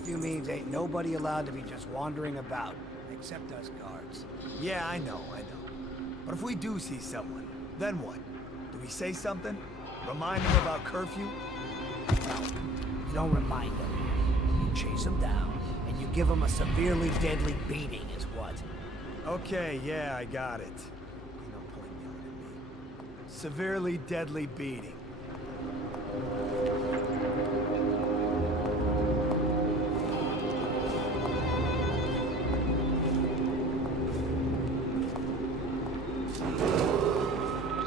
Curfew means ain't nobody allowed to be just wandering about, except us guards. Yeah, I know. But if we do see someone, then what? Do we say something? Remind them about curfew? You don't remind them. You chase them down, and you give them a severely deadly beating is what. Okay, yeah, I got it. Ain't no point yelling at me. Severely deadly beating.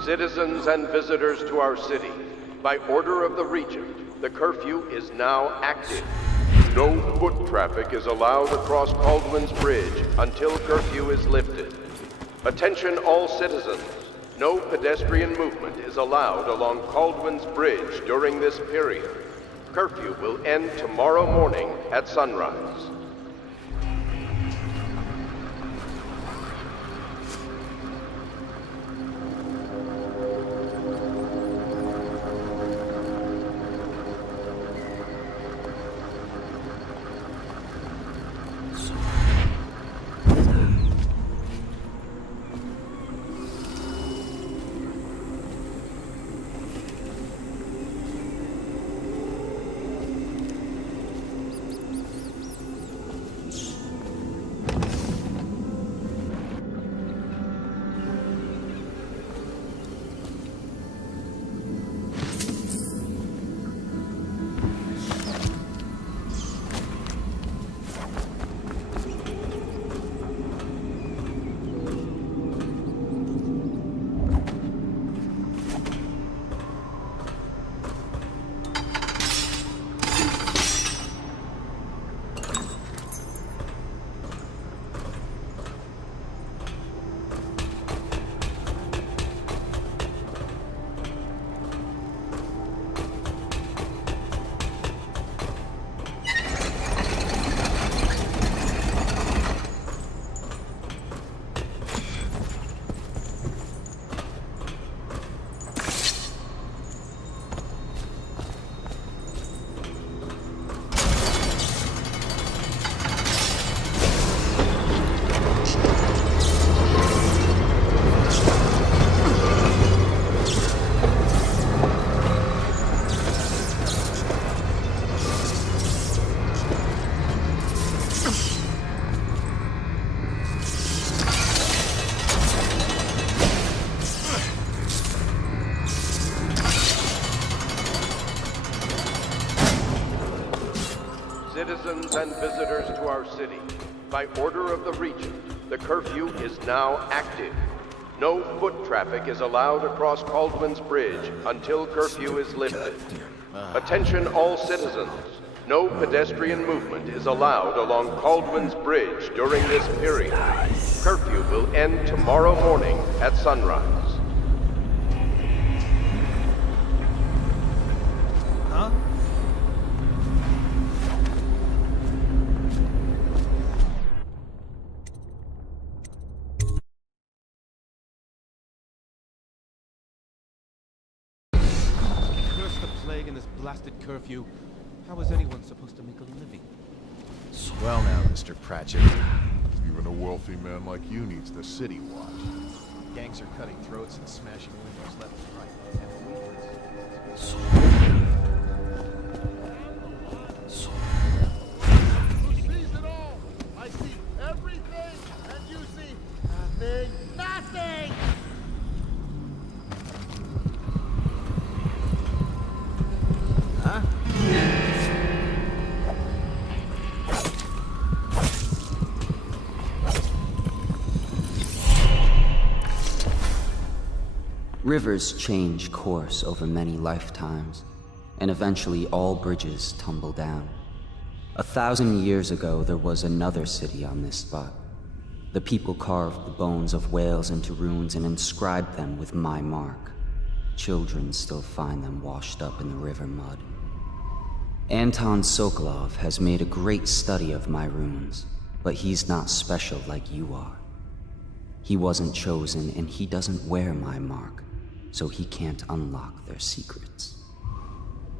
Citizens and visitors to our city, by order of the Regent, the curfew is now active. No foot traffic is allowed across Caldwell's Bridge until curfew is lifted. Attention all citizens. No pedestrian movement is allowed along Caldwell's Bridge during this period. Curfew will end tomorrow morning at sunrise. Citizens and visitors to our city, by order of the Regent, the curfew is now active. No foot traffic is allowed across Caldwell's Bridge until curfew is lifted. Attention all citizens. No pedestrian movement is allowed along Caldwell's Bridge during this period. Curfew will end tomorrow morning at sunrise. Huh? Curse the plague and this blasted curfew. How is anyone supposed to make a living? Well now, Mr. Pratchett. Even a wealthy man like you needs the city watch. Gangs are cutting throats and smashing windows left and right. Who sees it all? I see everything, and you see nothing. Nothing! Huh? Rivers change course over many lifetimes, and eventually all bridges tumble down. 1,000 years ago, there was another city on this spot. The people carved the bones of whales into runes and inscribed them with my mark. Children still find them washed up in the river mud. Anton Sokolov has made a great study of my runes, but he's not special like you are. He wasn't chosen, and he doesn't wear my mark, so he can't unlock their secrets.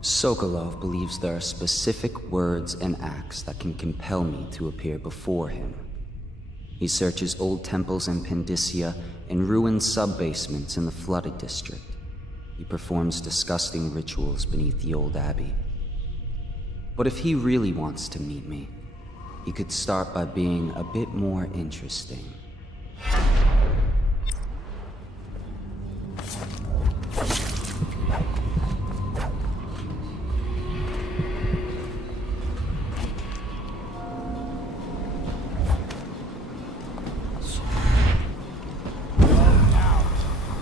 Sokolov believes there are specific words and acts that can compel me to appear before him. He searches old temples in Pendicia and ruined sub-basements in the flooded district. He performs disgusting rituals beneath the old abbey. But if he really wants to meet me, he could start by being a bit more interesting.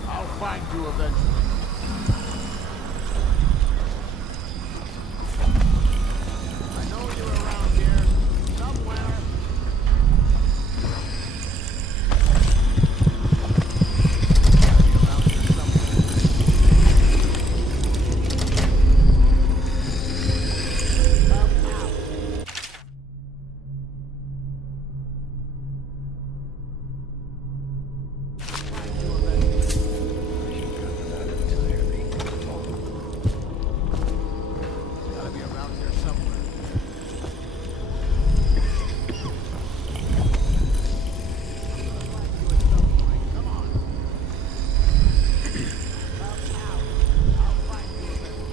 I'll find you eventually. I know you're around here somewhere. Around here somewhere. Come out. Gotta be around here somewhere. Come on. Come out. I'll find you eventually.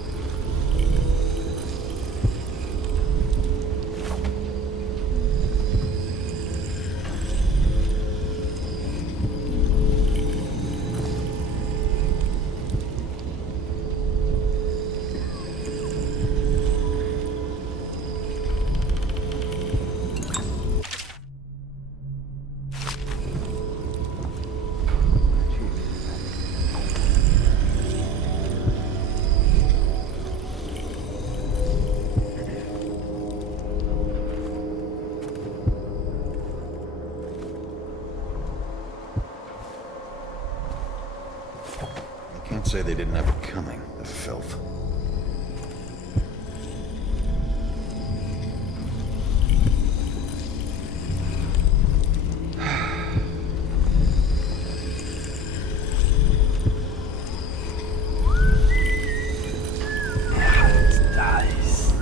I can't say they didn't have it coming, the filth. Nice.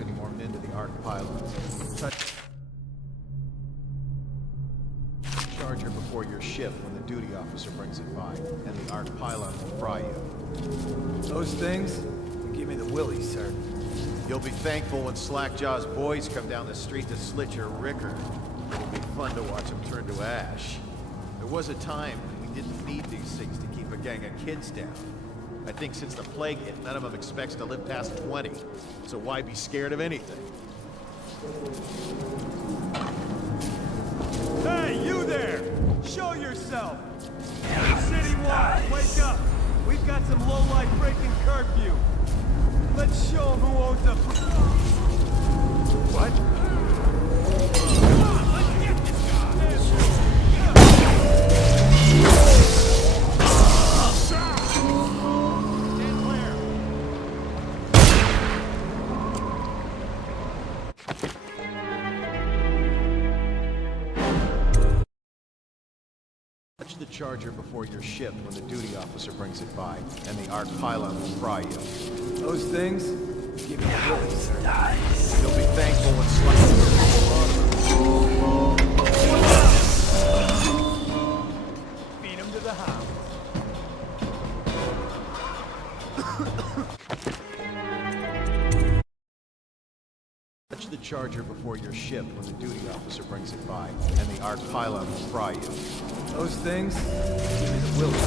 tracks any more men to the Arc pylons. Touch charger before your ship when the duty officer brings it by, and the Arc pylon will fry you. Those things give me the willies, sir. You'll be thankful when Slackjaw's boys come down the street to slit your ricker. It'll be fun to watch them turn to ash. There was a time when we didn't need these things to keep a gang of kids down. I think since the plague hit, none of them expects to live past 20. So why be scared of anything? Hey, you there! Show yourself! City Watch, wake up! We've got some lowlife breaking curfew. Let's show 'em who owns the... What? Touch the charger before your ship when the duty officer brings it by, and the Arc pylon will fry you. Those things give me the willies, sir. You'll be thankful when Feed 'em to the hound. Touch the charger before your ship when the duty officer brings it by, and the Arc pylon will fry you. Those things give me the willies.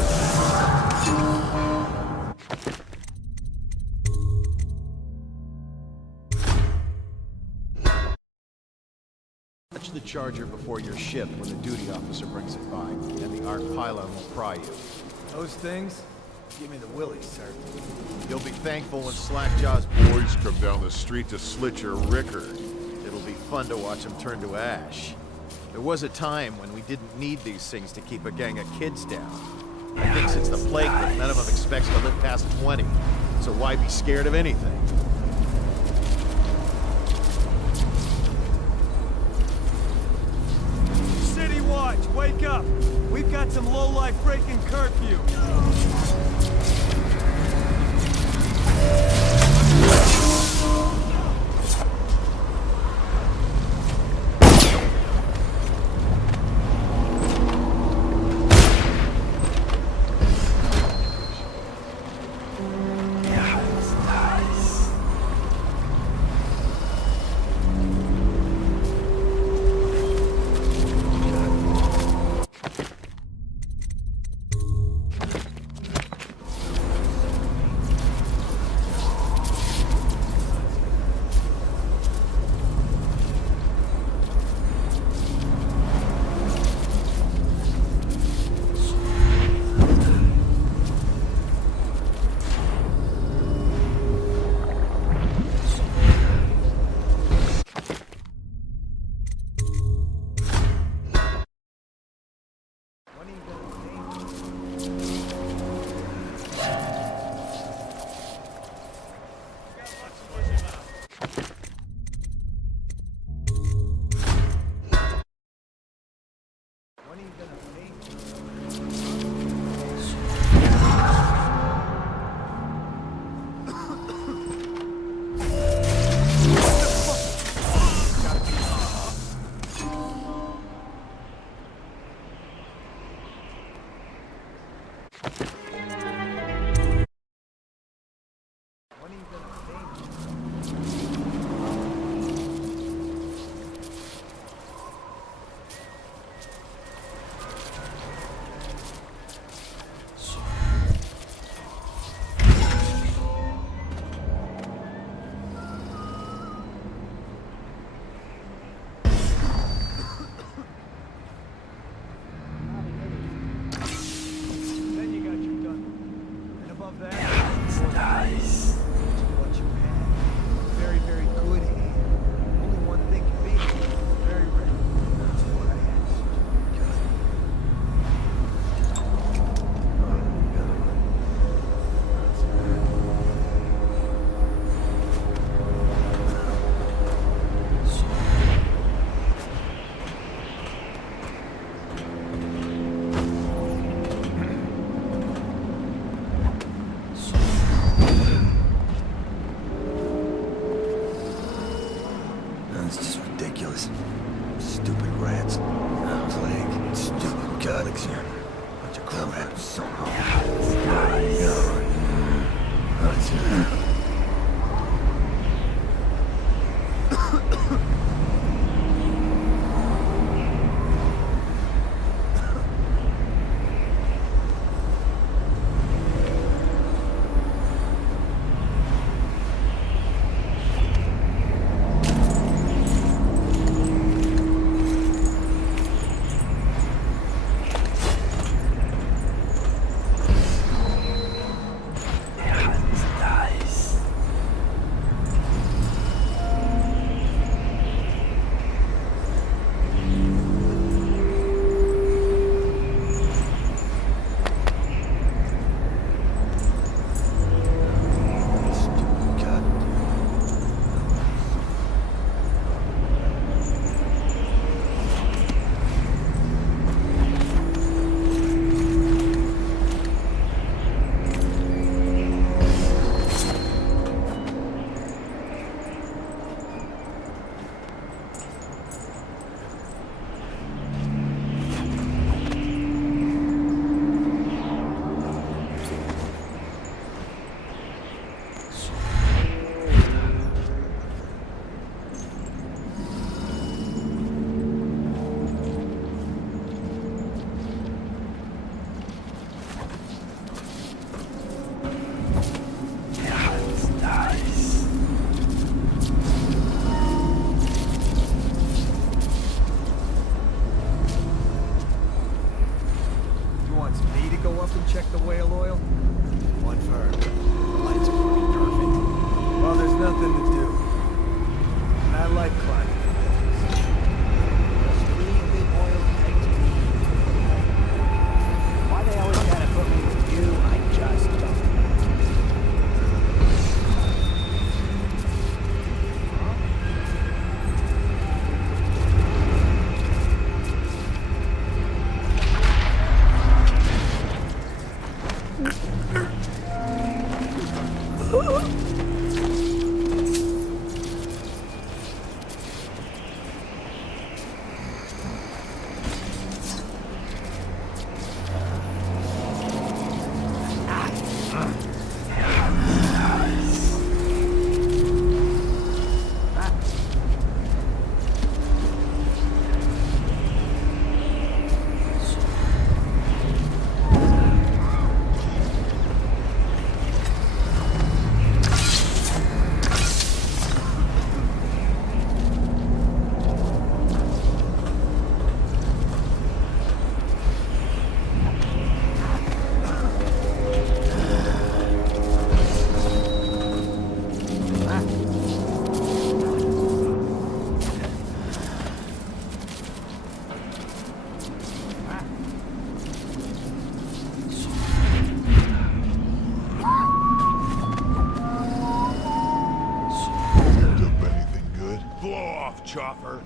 Touch the charger before your ship when the duty officer brings it by, and the Arc pylon will fry you. Those things give me the willies, sir. You'll be thankful when Slackjaw's Boys come down the street to slit your ricker. It'll be fun to watch them turn to ash. There was a time when we didn't need these things to keep a gang of kids down. I think since the plague hit, none of them expects to live past 20. So why be scared of anything? City Watch, wake up! We've got some lowlife breaking curfew. Chopper.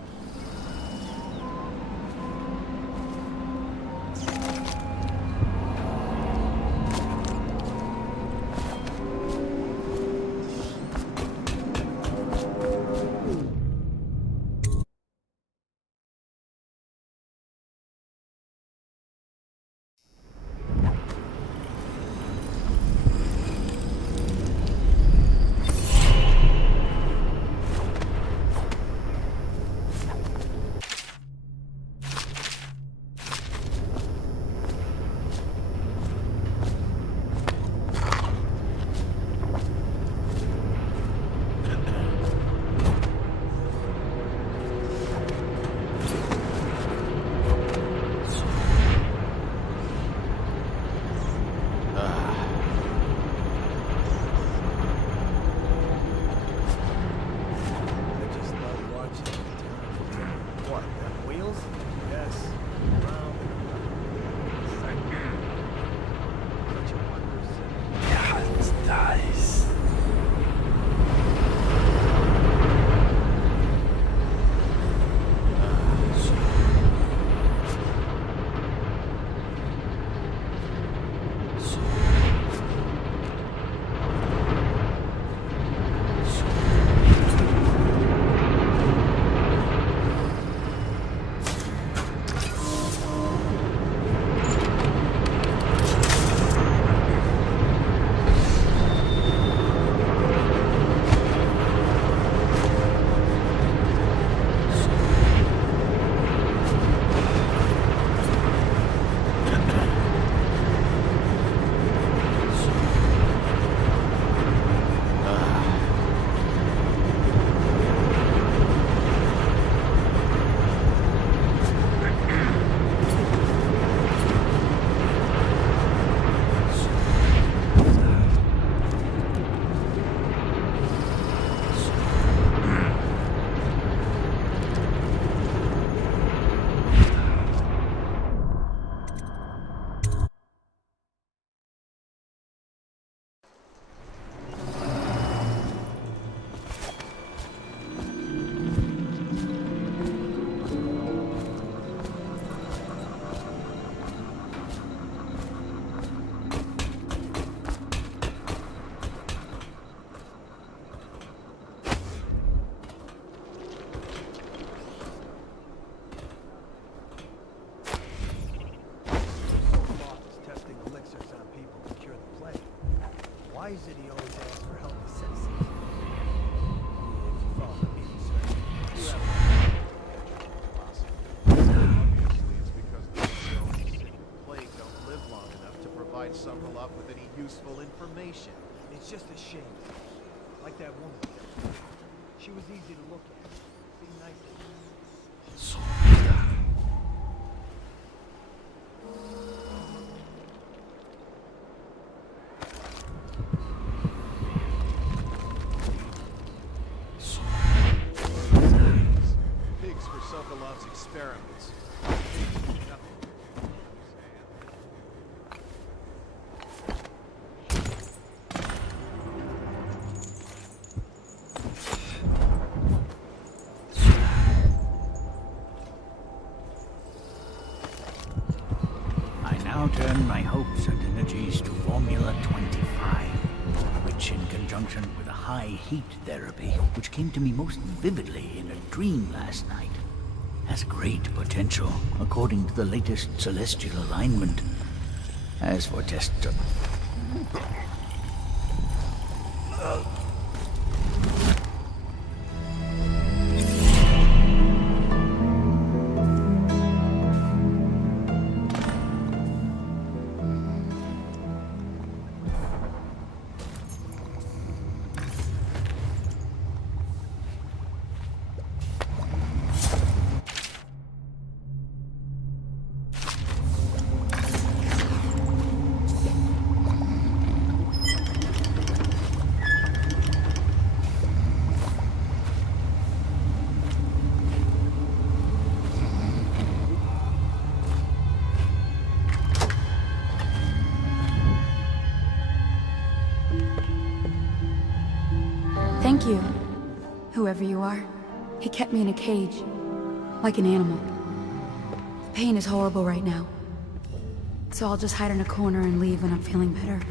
Why is it he always asks for help with citizens? If you follow me, sir. You have Obviously, it's because the plague don't live long enough to provide Summerlot with any useful information. It's just a shame. Like that woman. She was easy to look at. Seemed nice. Pigs for Summerlot's experiments. I now turn my hopes and energies to Formula 25, which in conjunction conjunction with a high heat therapy, which came to me most vividly in a dream last night. Has great potential, according to the latest celestial alignment. As for Thank you, whoever you are. He kept me in a cage, like an animal. The pain is horrible right now, so I'll just hide in a corner and leave when I'm feeling better.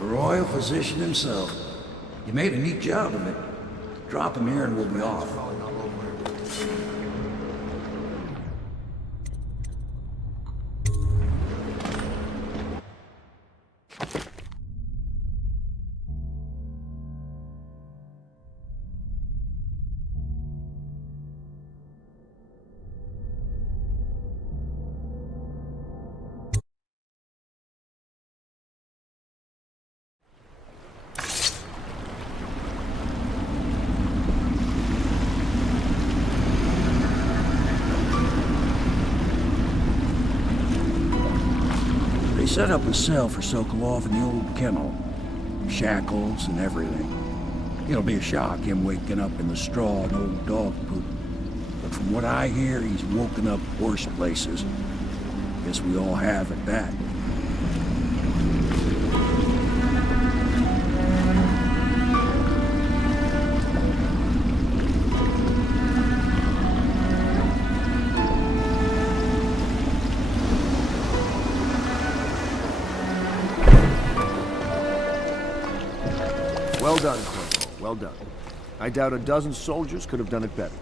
Royal physician himself. You made a neat job of it. Drop him here and we'll be off. They set up a cell for Sokolov in the old kennel. Shackles and everything. It'll be a shock, him waking up in the straw and old dog poop. But from what I hear, he's woken up worse places. Guess we all have at that. Well done, Corporal. Well done. I doubt a dozen soldiers could have done it better.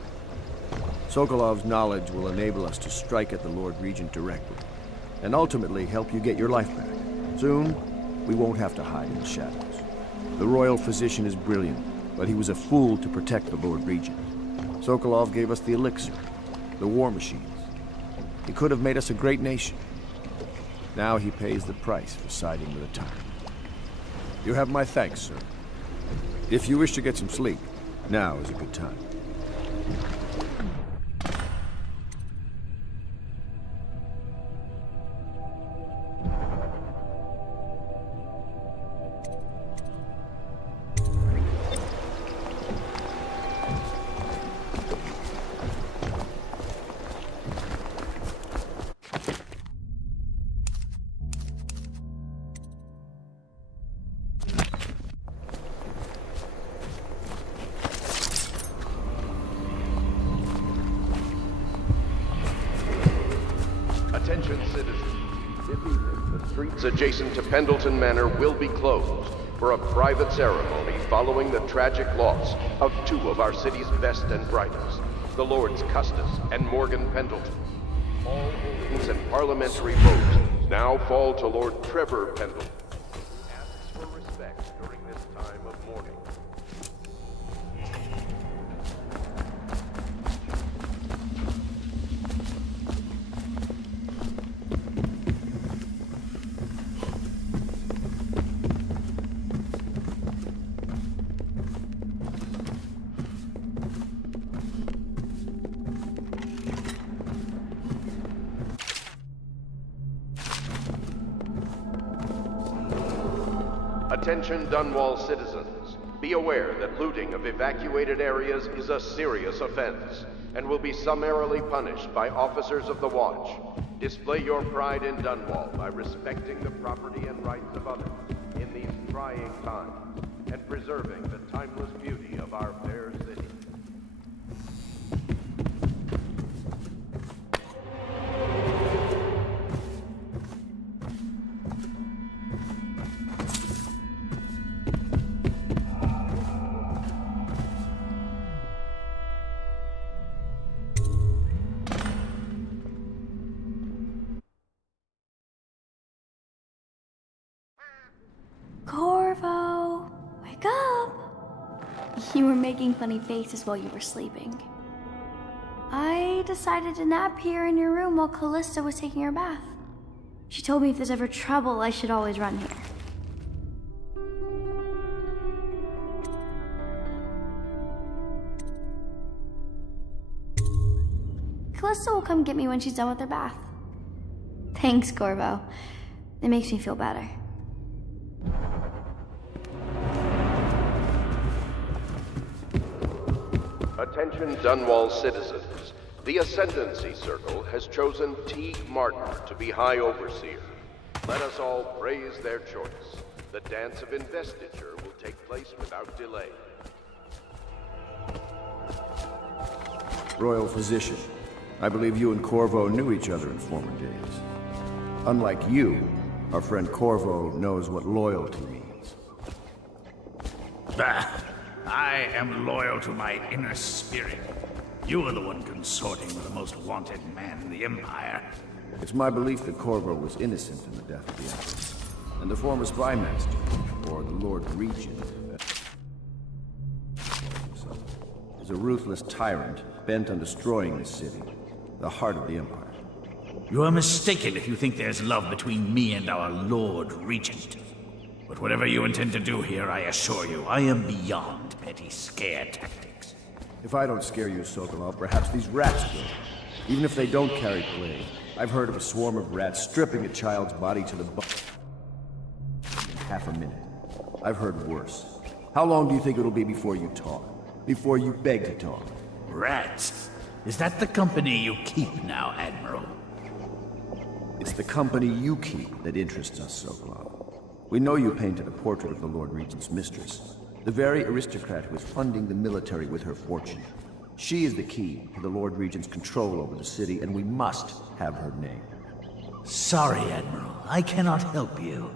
Sokolov's knowledge will enable us to strike at the Lord Regent directly, and ultimately help you get your life back. Soon, we won't have to hide in the shadows. The royal physician is brilliant, but he was a fool to protect the Lord Regent. Sokolov gave us the elixir, the war machines. He could have made us a great nation. Now he pays the price for siding with a tyrant. You have my thanks, sir. If you wish to get some sleep, now is a good time. Attention, citizens. This evening, the streets adjacent to Pendleton Manor will be closed for a private ceremony following the tragic loss of two of our city's best and brightest, the Lords Custis and Morgan Pendleton. All holdings and parliamentary votes now fall to Lord Trevor Pendleton, who asks for respect during this time of mourning. Attention Dunwall citizens. Be aware that looting of evacuated areas is a serious offense and will be summarily punished by officers of the Watch. Display your pride in Dunwall by respecting the property and rights of others in these trying times and preserving the timeless beauty of our fair city. Corvo, wake up! You were making funny faces while you were sleeping. I decided to nap here in your room while Callista was taking her bath. She told me if there's ever trouble, I should always run here. Callista will come get me when she's done with her bath. Thanks, Corvo. It makes me feel better. Attention Dunwall citizens. The Ascendancy Circle has chosen T. Martin to be High Overseer. Let us all praise their choice. The dance of investiture will take place without delay. Royal Physician, I believe you and Corvo knew each other in former days. Unlike you, our friend Corvo knows what loyalty means. Bah! I am loyal to my inner spirit. You are the one consorting with the most wanted man in the Empire. It's my belief that Corvo was innocent in the death of the Empress, and the former spy master, or the Lord Regent, is a ruthless tyrant bent on destroying this city, the heart of the Empire. You are mistaken if you think there's love between me and our Lord Regent. But whatever you intend to do here, I assure you, I am beyond petty scare tactics. If I don't scare you, Sokolov, perhaps these rats will. Even if they don't carry plague, I've heard of a swarm of rats stripping a child's body to the bone in half a minute. I've heard worse. How long do you think it'll be before you talk? Before you beg to talk? Rats? Is that the company you keep now, Admiral? It's the company you keep that interests us, Sokolov. We know you painted a portrait of the Lord Regent's mistress, the very aristocrat who is funding the military with her fortune. She is the key to the Lord Regent's control over the city, and we must have her name. Sorry, Admiral. I cannot help you.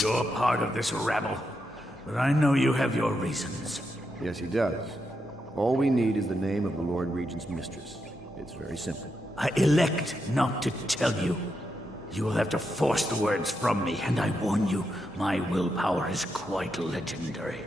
You're part of this rabble, but I know you have your reasons. Yes, he does. All we need is the name of the Lord Regent's mistress. It's very simple. I elect not to tell you. You will have to force the words from me, and I warn you, my willpower is quite legendary.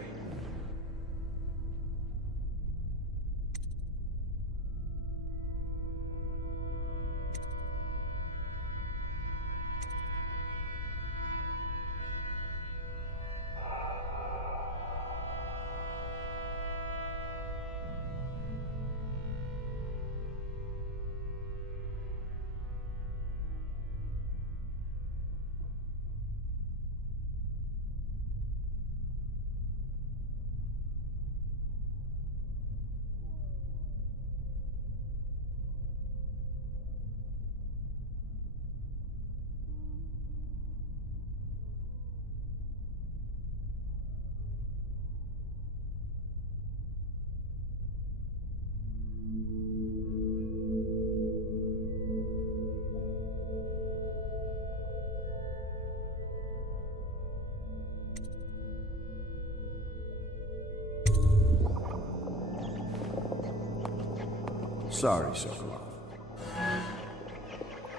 Sorry, Sokolov.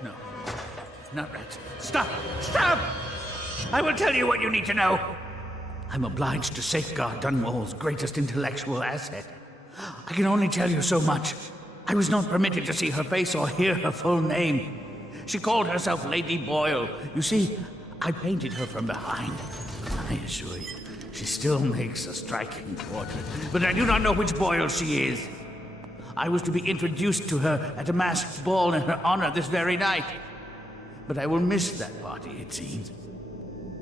No. Not rats. Stop! Stop! I will tell you what you need to know. I'm obliged to safeguard Dunwall's greatest intellectual asset. I can only tell you so much. I was not permitted to see her face or hear her full name. She called herself Lady Boyle. You see, I painted her from behind. I assure you, she still makes a striking portrait, but I do not know which Boyle she is. I was to be introduced to her at a masked ball in her honor this very night. But I will miss that party, it seems.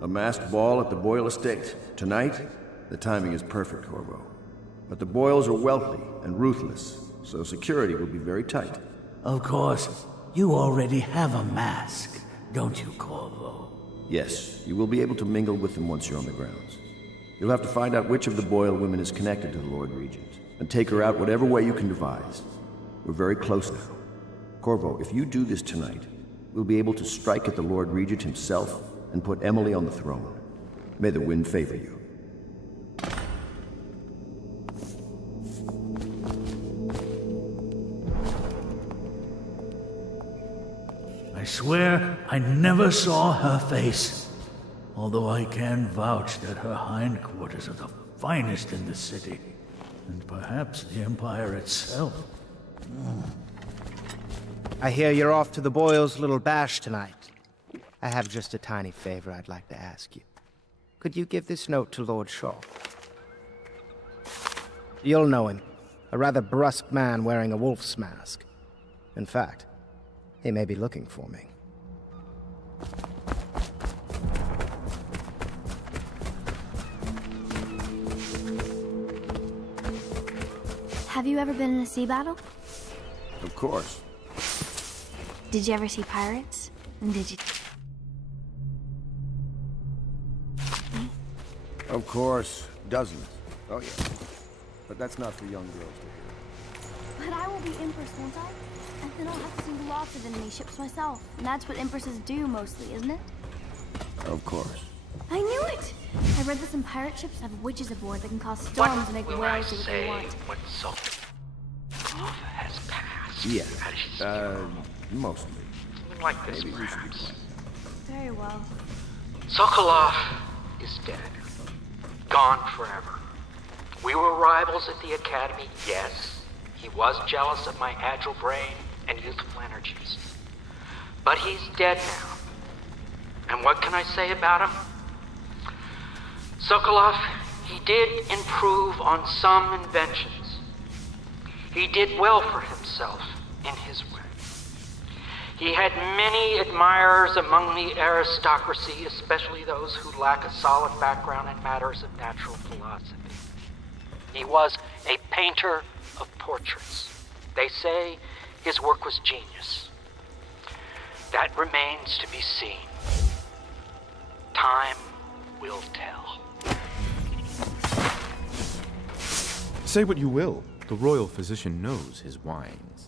A masked ball at the Boyle estate. Tonight, the timing is perfect, Corvo. But the Boyles are wealthy and ruthless, so security will be very tight. Of course, you already have a mask, don't you, Corvo? Yes, you will be able to mingle with them once you're on the grounds. You'll have to find out which of the Boyle women is connected to the Lord Regent, and take her out whatever way you can devise. We're very close now. Corvo, if you do this tonight, we'll be able to strike at the Lord Regent himself and put Emily on the throne. May the wind favor you. I swear I never saw her face, although I can vouch that her hindquarters are the finest in the city, and perhaps the Empire itself. I hear you're off to the Boyles' little bash tonight. I have just a tiny favor I'd like to ask you. Could you give this note to Lord Shaw? You'll know him. A rather brusque man wearing a wolf's mask. In fact, he may be looking for me. Have you ever been in a sea battle? Of course. Did you ever see pirates? And did you... Of course. Dozens. Oh, yeah. But that's not for young girls to hear. But I will be Empress, won't I? And then I'll have to sink lots of enemy ships myself. And that's what Empresses do mostly, isn't it? Of course. I knew it! I read that some pirate ships have witches aboard that can cause storms and make the whales do what they want. When Sokolov has passed? Yeah. Mostly. Like this, Maybe perhaps. we should be quiet. Very well. Sokolov is dead. Gone forever. We were rivals at the Academy, yes. He was jealous of my agile brain and youthful energies. But he's dead now. And what can I say about him? Sokolov, he did improve on some inventions. He did well for himself in his way. He had many admirers among the aristocracy, especially those who lack a solid background in matters of natural philosophy. He was a painter of portraits. They say his work was genius. That remains to be seen. Time will tell. Say what you will, the royal physician knows his wines.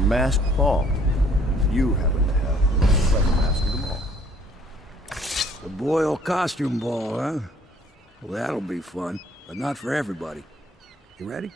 Masked ball. You happen to have the most clever mask of them all. The Boyle costume ball, huh? Well, that'll be fun, but not for everybody. You ready?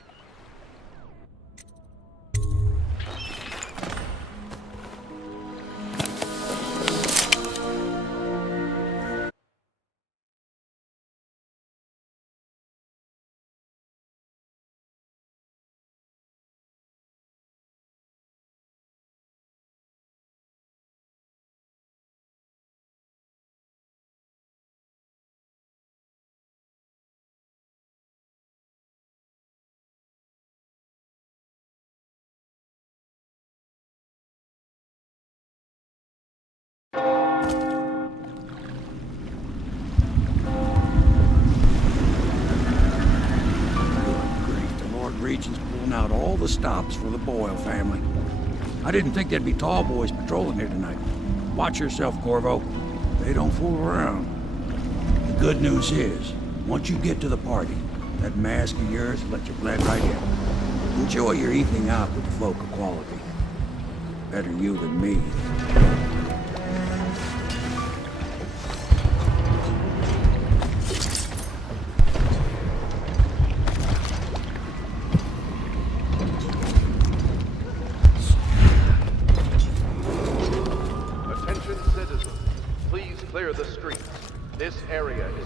Regent's pulling out all the stops for the Boyle family. I didn't think there'd be tall boys patrolling here tonight. Watch yourself, Corvo. They don't fool around. The good news is, once you get to the party, that mask of yours will let you blend right in. Enjoy your evening out with the folk of quality. Better you than me.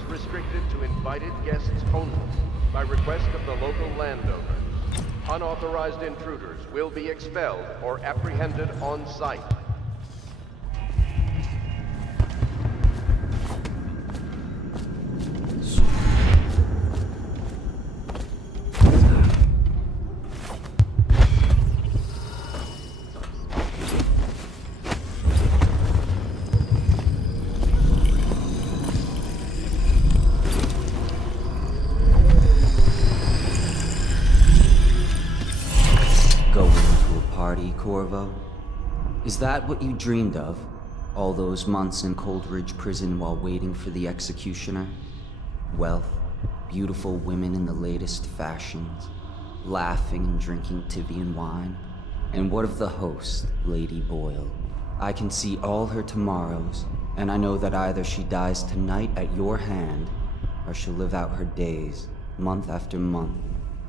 restricted to invited guests only, by request of the local landowner. Unauthorized intruders will be expelled or apprehended on site. Corvo? Is that what you dreamed of? All those months in Coldridge Prison while waiting for the executioner? Wealth, beautiful women in the latest fashions, laughing and drinking Tivian wine? And what of the host, Lady Boyle? I can see all her tomorrows, and I know that either she dies tonight at your hand, or she'll live out her days, month after month,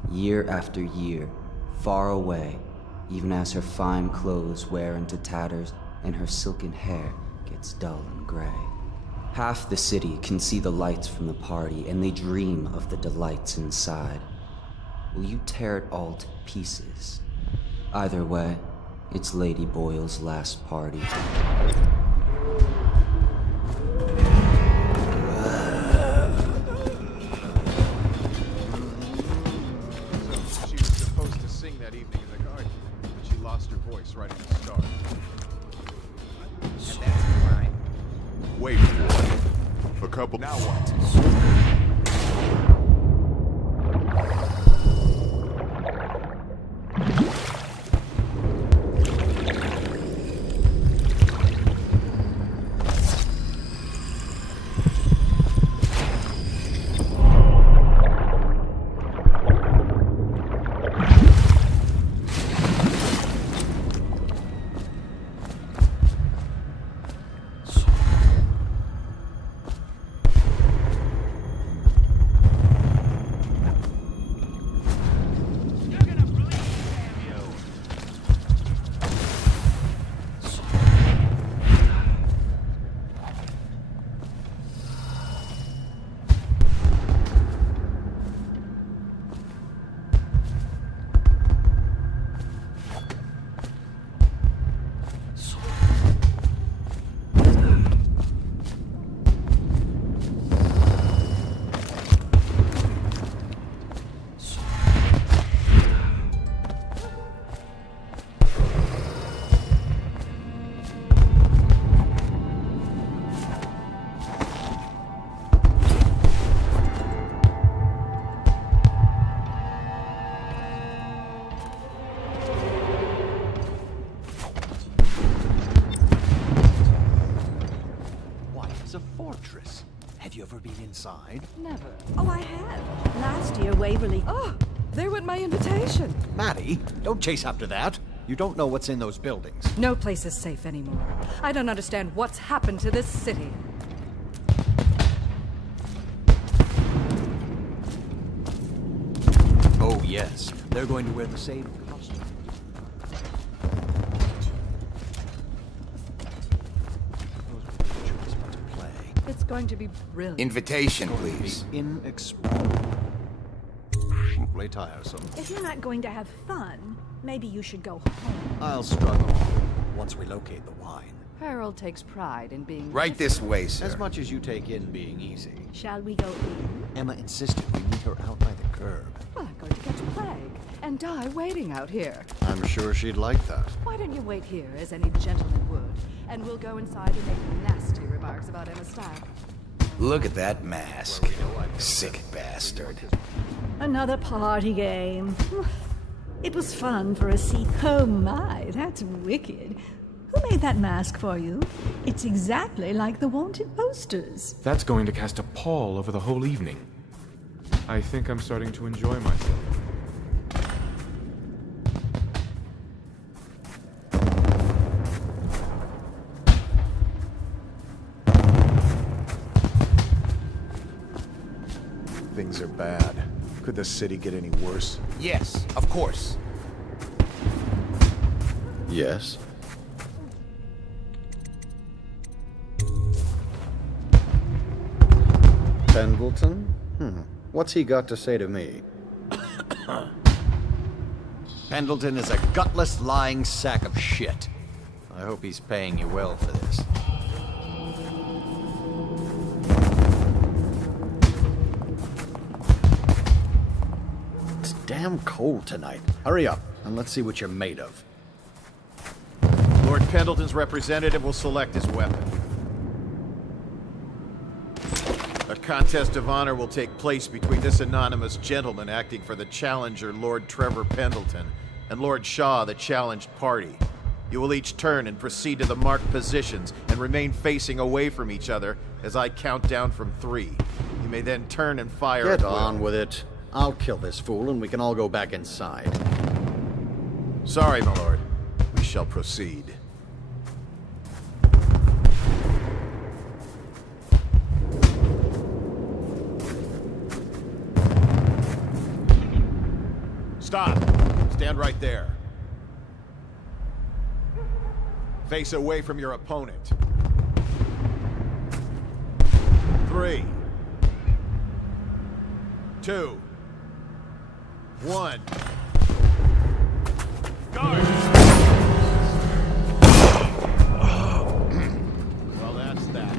year after year, far away, even as her fine clothes wear into tatters and her silken hair gets dull and gray. Half the city can see the lights from the party, and they dream of the delights inside. Will you tear it all to pieces? Either way, it's Lady Boyle's last party. She was supposed to sing that evening in the garden. She lost her voice right at the start. And that's fine. Wait for it. A couple... Now what? Have you ever been inside? Never. Oh, I have. Last year, Waverly. Oh, there went my invitation. Maddie, don't chase after that. You don't know what's in those buildings. No place is safe anymore. I don't understand what's happened to this city. Oh, yes. They're going to wear the same costume. It's going to be brilliant. Invitation, please. Inexplicably tiresome. If you're not going to have fun, maybe you should go home. I'll struggle once we locate the wine. Harold takes pride in being... Right this way, sir. As much as you take in being easy. Shall we go in? Emma insisted we meet her out by the curb. Well, I'm going to catch a plague and die waiting out here. I'm sure she'd like that. Why don't you wait here, as any gentleman would, and we'll go inside and make nasty remarks about Emma's style. Look at that mask. Sick bastard. Another party game. It was fun for a seat. Oh my, that's wicked. Who made that mask for you? It's exactly like the wanted posters. That's going to cast a pall over the whole evening. I think I'm starting to enjoy myself. Things are bad. Could the city get any worse? Yes, of course. Yes? Pendleton? What's he got to say to me? Pendleton is a gutless, lying sack of shit. I hope he's paying you well for this. It's damn cold tonight. Hurry up, and let's see what you're made of. Lord Pendleton's representative will select his weapon. A contest of honor will take place between this anonymous gentleman acting for the challenger, Lord Trevor Pendleton, and Lord Shaw, the challenged party. You will each turn and proceed to the marked positions and remain facing away from each other as I count down from 3. You may then turn and fire Get at will. on with it. I'll kill this fool and we can all go back inside. Sorry, my lord. We shall proceed. Stop! Stand right there. Face away from your opponent. 3, 2, 1. Guard! Well, that's that.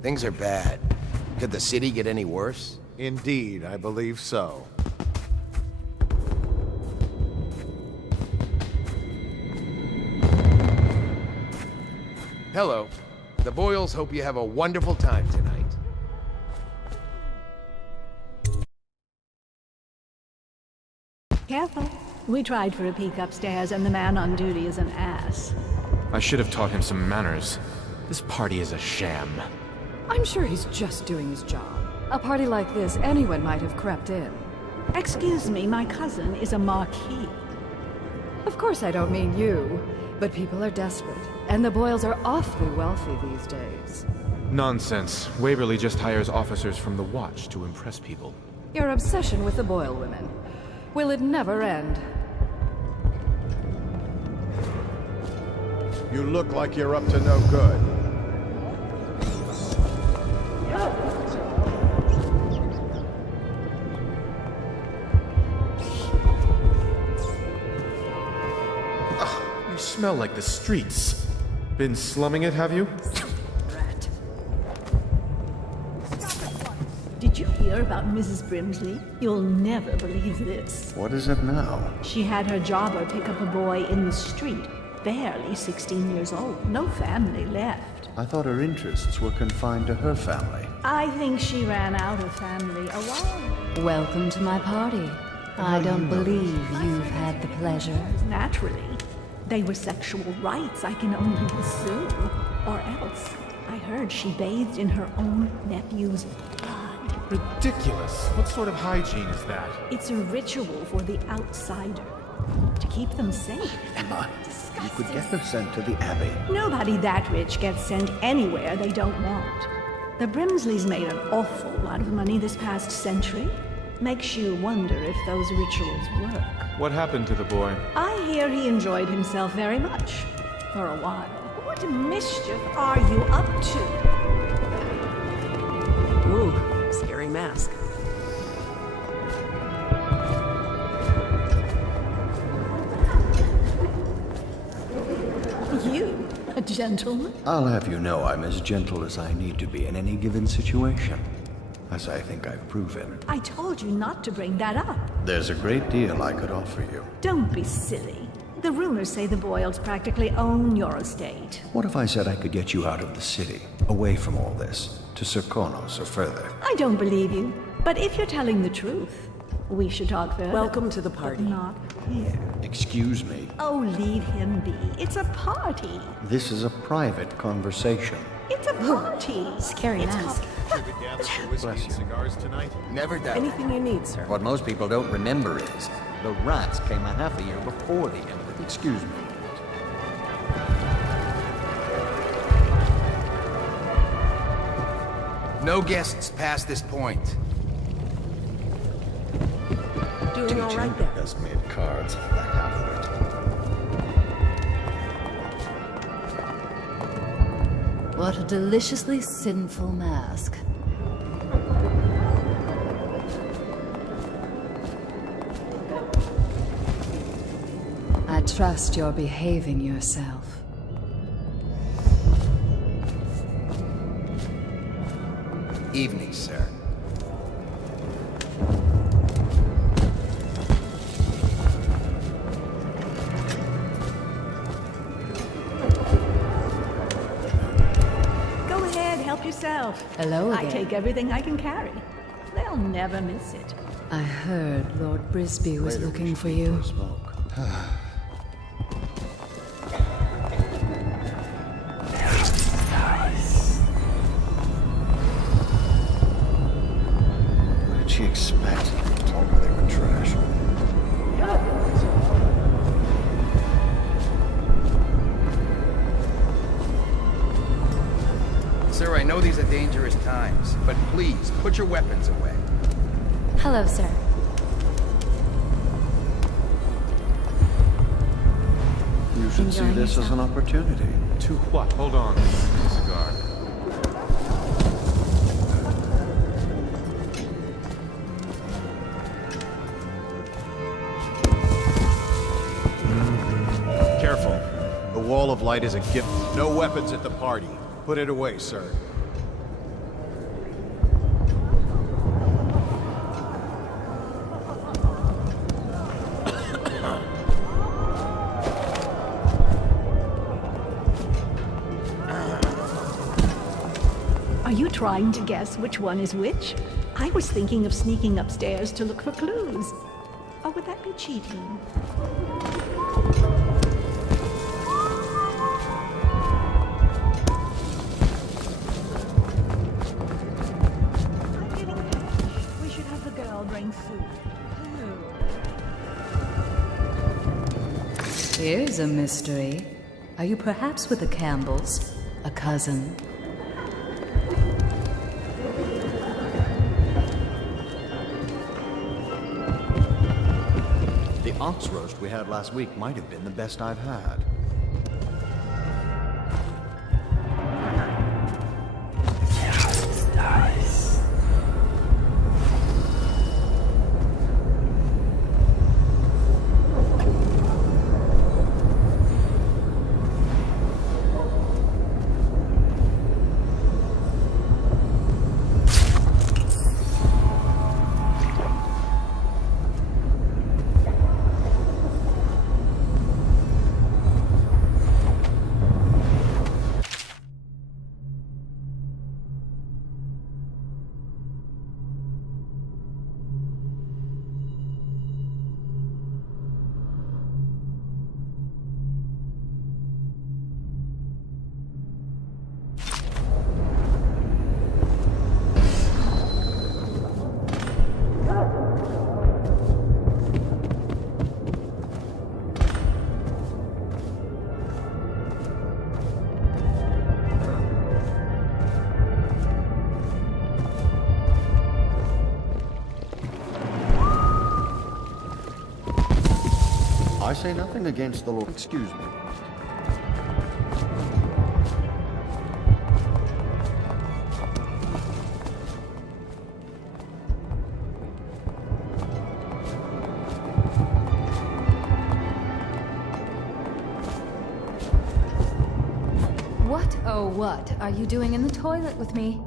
Things are bad. Could the city get any worse? Indeed, I believe so. Hello. The Boyles hope you have a wonderful time tonight. Careful. We tried for a peek upstairs, and the man on duty is an ass. I should have taught him some manners. This party is a sham. I'm sure he's just doing his job. A party like this, anyone might have crept in. Excuse me, my cousin is a marquis. Of course I don't mean you, but people are desperate, and the Boyles are awfully wealthy these days. Nonsense. Waverly just hires officers from the Watch to impress people. Your obsession with the Boyle women. Will it never end? You look like you're up to no good. You smell like the streets. Been slumming it, have you? Rat. Did you hear about Mrs. Brimsley? You'll never believe this. What is it now? She had her jobber pick up a boy in the street, barely 16 years old, no family left. I thought her interests were confined to her family. I think she ran out of family a while. Welcome to my party. I don't believe you've had the pleasure. Naturally. They were sexual rights, I can only assume. Or else, I heard she bathed in her own nephew's blood. Ridiculous. What sort of hygiene is that? It's a ritual for the outsider. To keep them safe. Emma, you could get her sent to the Abbey. Nobody that rich gets sent anywhere they don't want. The Brimsleys made an awful lot of money this past century. Makes you wonder if those rituals work. What happened to the boy? I hear he enjoyed himself very much. For a while. What mischief are you up to? Ooh, scary mask. You? A gentleman. I'll have you know I'm as gentle as I need to be in any given situation, as I think I've proven. I told you not to bring that up. There's a great deal I could offer you. Don't be silly. The rumors say the Boyles practically own your estate. What if I said I could get you out of the city, away from all this, to Serkonos or further? I don't believe you. But if you're telling the truth, we should talk further. Welcome to the party. But not here. Excuse me. Oh, leave him be. It's a party. This is a private conversation. It's a party. Scary mask. Should we gather for whiskey and cigars tonight? Never doubt. Anything you need, sir. What most people don't remember is the rats came a half a year before the Emperor. Excuse me. No guests past this point. Doing all right there. Best made cards, the half-wit. What a deliciously sinful mask. I trust you're behaving yourself. Evening, sir. Go ahead, help yourself. Hello I again. take everything I can carry. They'll never miss it. I heard Lord Brisby was looking for you. What did she expect? Told her they were trash. Sir, I know these are dangerous times, but please, put your weapons away. Hello, sir. You should see this as an opportunity. To what? Hold on. Cigar. Careful. The wall of light is a gift. No weapons at the party. Put it away, sir. Are you trying to guess which one is which? I was thinking of sneaking upstairs to look for clues. Or would that be cheating? I'm getting hungry. We should have the girl bring food. Here's a mystery. Are you perhaps with the Campbells? A cousin? The ox roast we had last week might have been the best I've had. I say nothing against the law. Excuse me. So what are you doing in the toilet with me?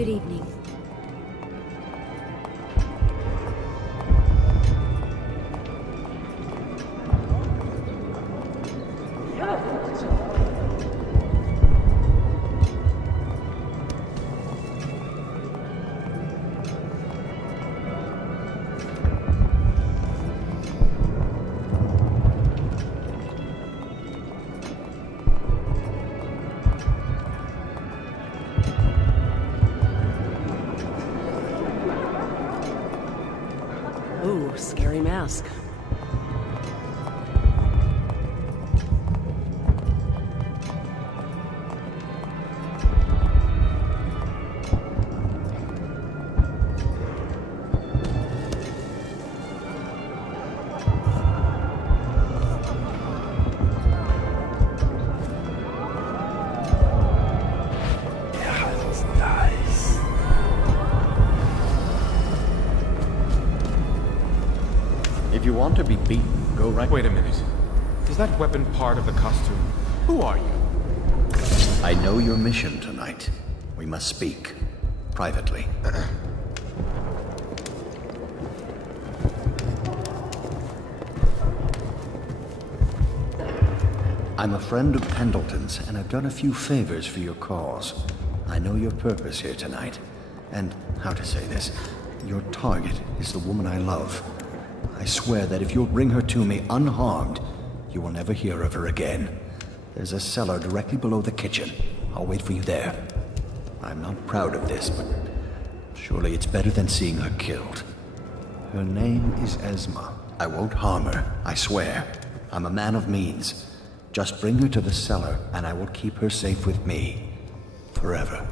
Good evening. scary mask. If you want to be beaten, go right... Wait a minute. Is that weapon part of the costume? Who are you? I know your mission tonight. We must speak. Privately. I'm a friend of Pendleton's, and I've done a few favors for your cause. I know your purpose here tonight. And, how to say this, your target is the woman I love. I swear that if you'll bring her to me unharmed, you will never hear of her again. There's a cellar directly below the kitchen. I'll wait for you there. I'm not proud of this, but surely it's better than seeing her killed. Her name is Esma. I won't harm her, I swear. I'm a man of means. Just bring her to the cellar, and I will keep her safe with me. Forever.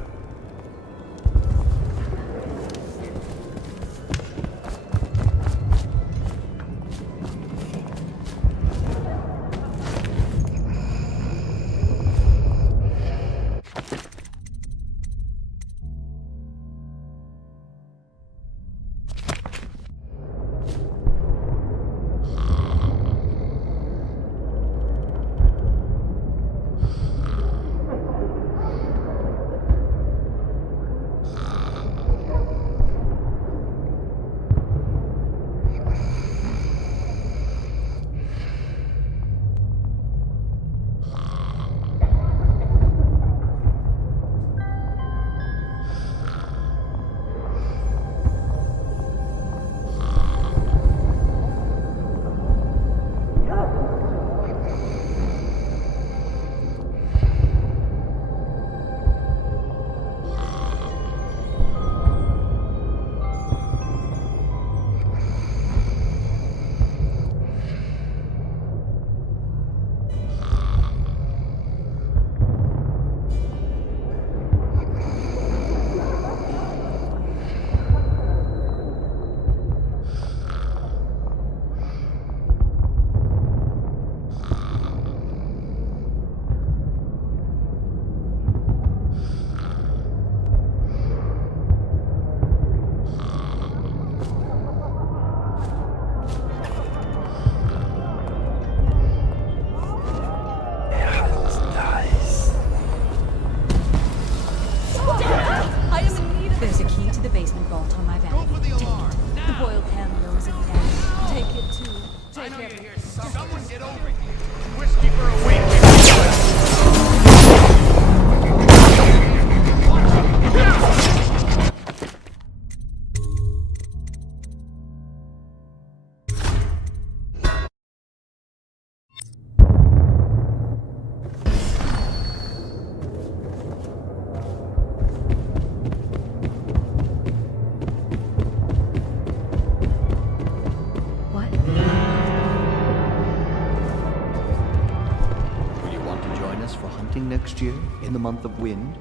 Next year, in the month of wind?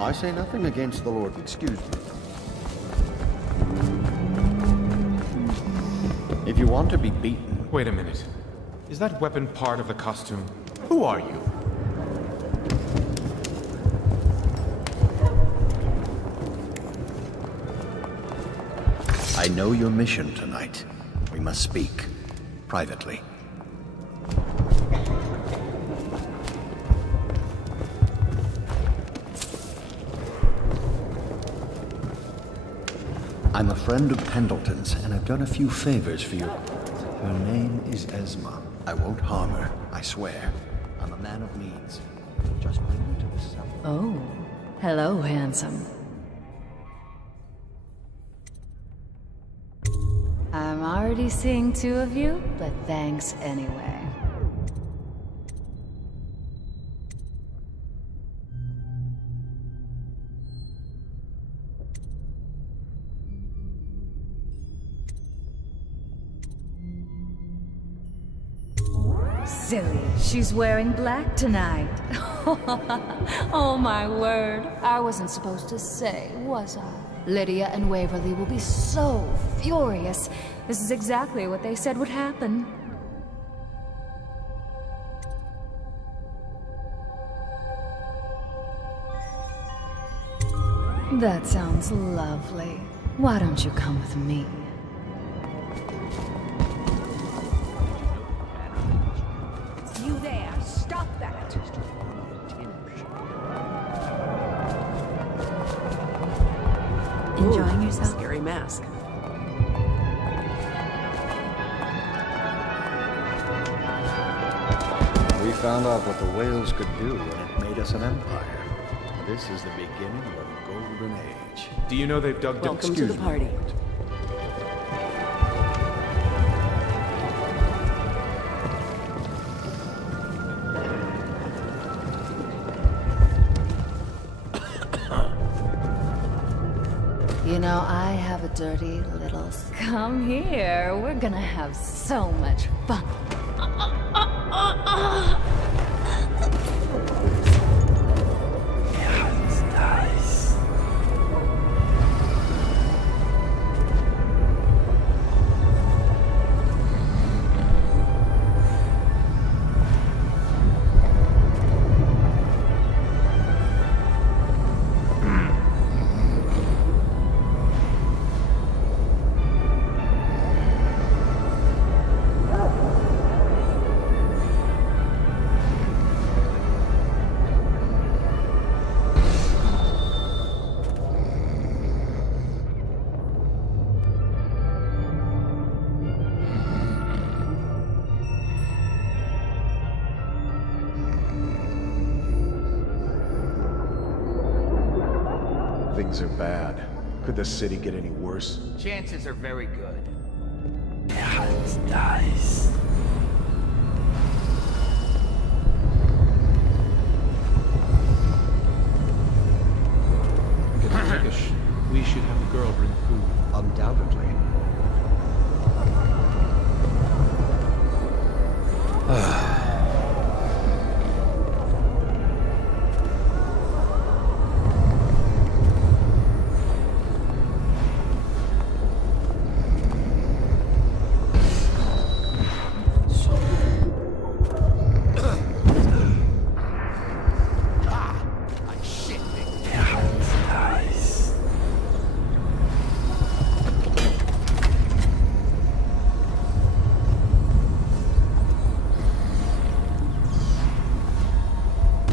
I say nothing against the Lord. Excuse me. If you want to be beaten... Wait a minute. Is that weapon part of the costume? Who are you? I know your mission tonight. We must speak. Privately. I'm a friend of Pendleton's, and I've done a few favors for you. Her name is Esma. I won't harm her, I swear. I'm a man of means. Just bring her to the cellar. Oh, hello, handsome. I'm already seeing two of you, but thanks anyway. silly. She's wearing black tonight. Oh my word. I wasn't supposed to say, was I? Lydia and Waverly will be so furious. This is exactly what they said would happen. That sounds lovely. Why don't you come with me? You there, stop that! Enjoying yourself? Scary mask. We found out what the whales could do when it made us an empire. This is the beginning of a golden age. Do you know they've dug down? Welcome to the party. You know, I have a dirty little... Come here, we're gonna have so much fun. Things are bad. Could the city get any worse? Chances are very good. Dice. We should have the girl bring food. Undoubtedly.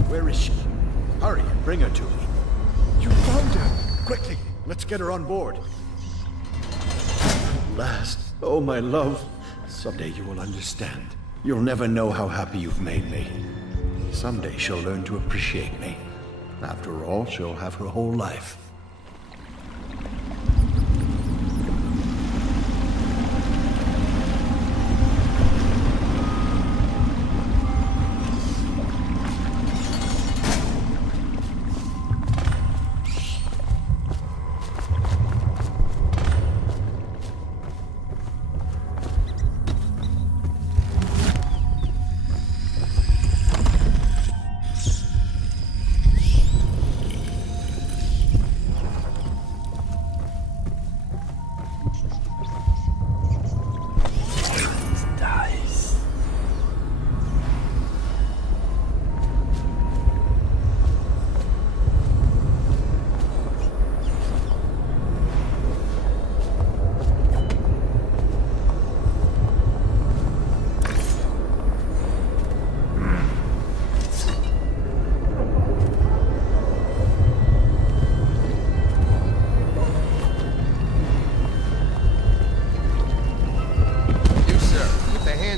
Where is she? Hurry and bring her to me. You found her! Quickly, let's get her on board. Last, oh my love. Someday you will understand. You'll never know how happy you've made me. Someday she'll learn to appreciate me. After all, she'll have her whole life.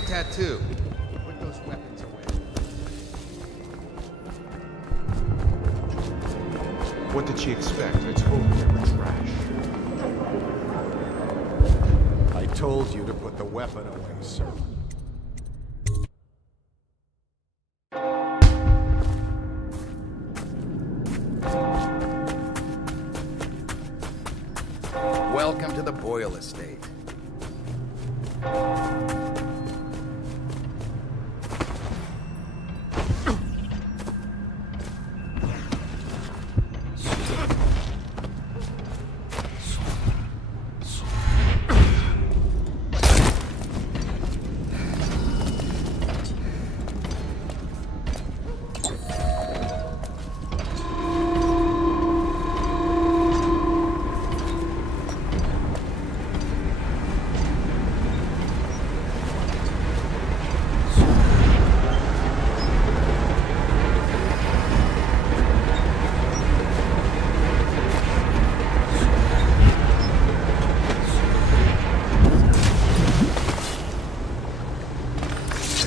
Tattoo. Put those weapons away. What did she expect? I told her they were trash. I told you to put the weapon away, sir. Welcome to the Boyle Estate.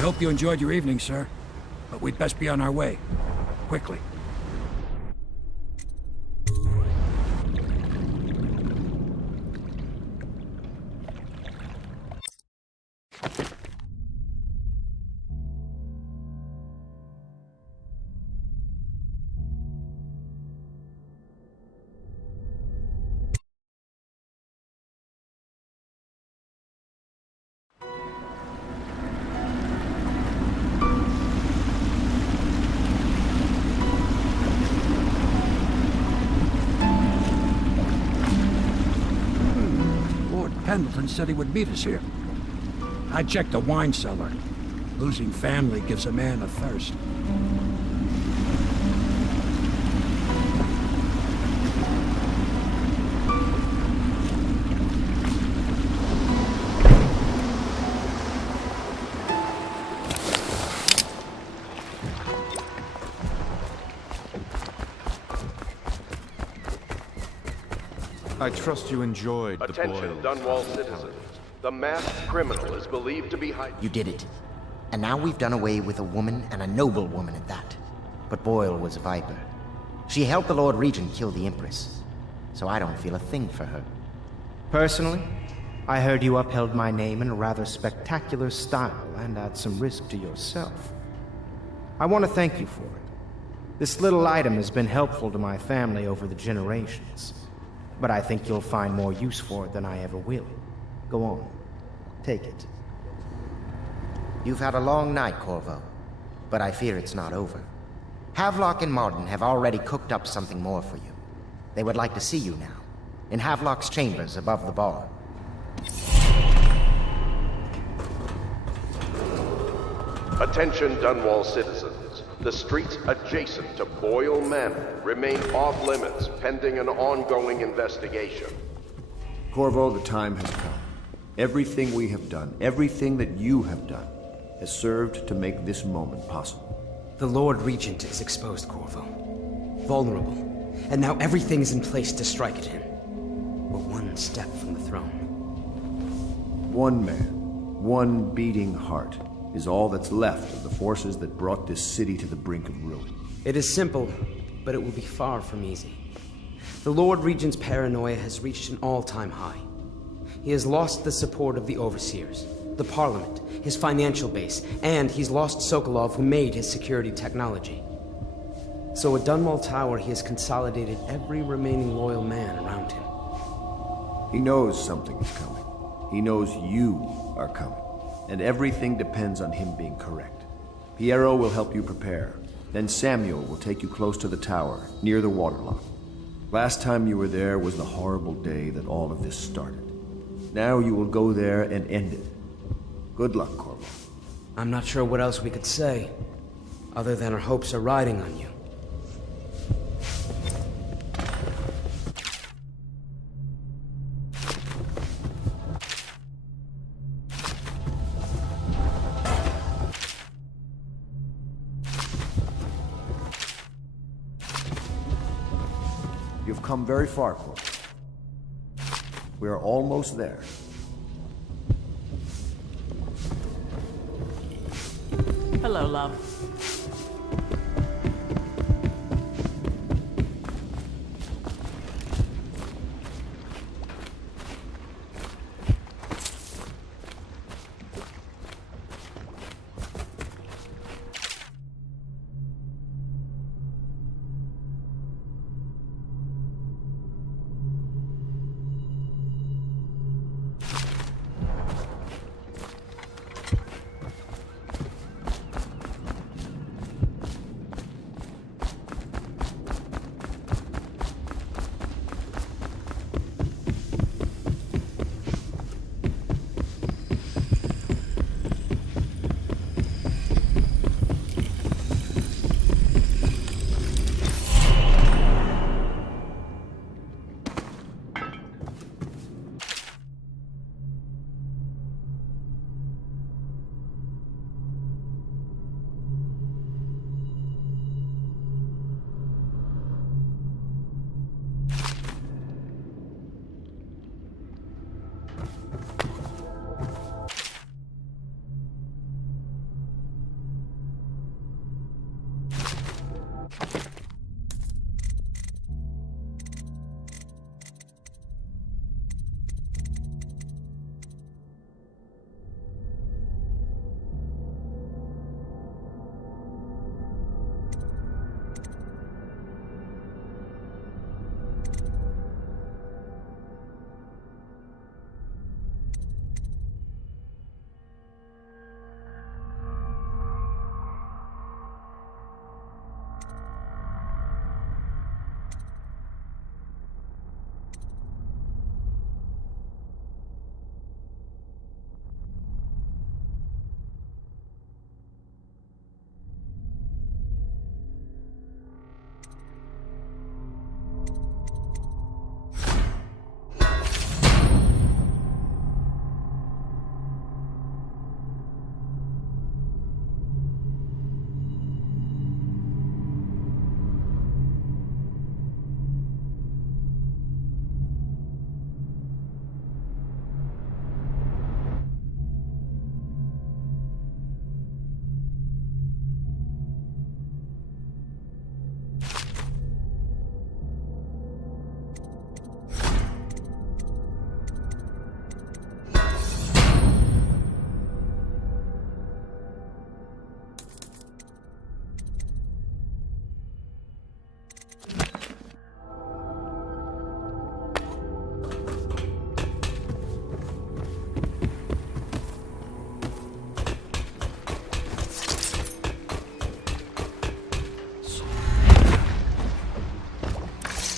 hope you enjoyed your evening, sir. But we'd best be on our way. Quickly. Pendleton said he would meet us here. I checked the wine cellar. Losing family gives a man a thirst. I trust you enjoyed the Attention, boils. Dunwall citizens. The masked criminal is believed to be hiding. You did it. And now we've done away with a woman, and a noble woman at that. But Boyle was a viper. She helped the Lord Regent kill the Empress. So I don't feel a thing for her. Personally, I heard you upheld my name in a rather spectacular style and at some risk to yourself. I want to thank you for it. This little item has been helpful to my family over the generations. But I think you'll find more use for it than I ever will. Go on. Take it. You've had a long night, Corvo. But I fear it's not over. Havelock and Martin have already cooked up something more for you. They would like to see you now. In Havelock's chambers above the bar. Attention, Dunwall citizens. The streets adjacent to Boyle Manor remain off-limits pending an ongoing investigation. Corvo, the time has come. Everything we have done, everything that you have done, has served to make this moment possible. The Lord Regent is exposed, Corvo. Vulnerable. And now everything is in place to strike at him. We're one step from the throne. One man, one beating heart, is all that's left of the forces that brought this city to the brink of ruin. It is simple, but it will be far from easy. The Lord Regent's paranoia has reached an all-time high. He has lost the support of the Overseers, the Parliament, his financial base, and he's lost Sokolov, who made his security technology. So at Dunwall Tower, he has consolidated every remaining loyal man around him. He knows something is coming. He knows you are coming. And everything depends on him being correct. Piero will help you prepare. Then Samuel will take you close to the tower, near the waterlock. Last time you were there was the horrible day that all of this started. Now you will go there and end it. Good luck, Corvo. I'm not sure what else we could say, other than our hopes are riding on you. You've come very far, Corvo. We are almost there. Hello, love.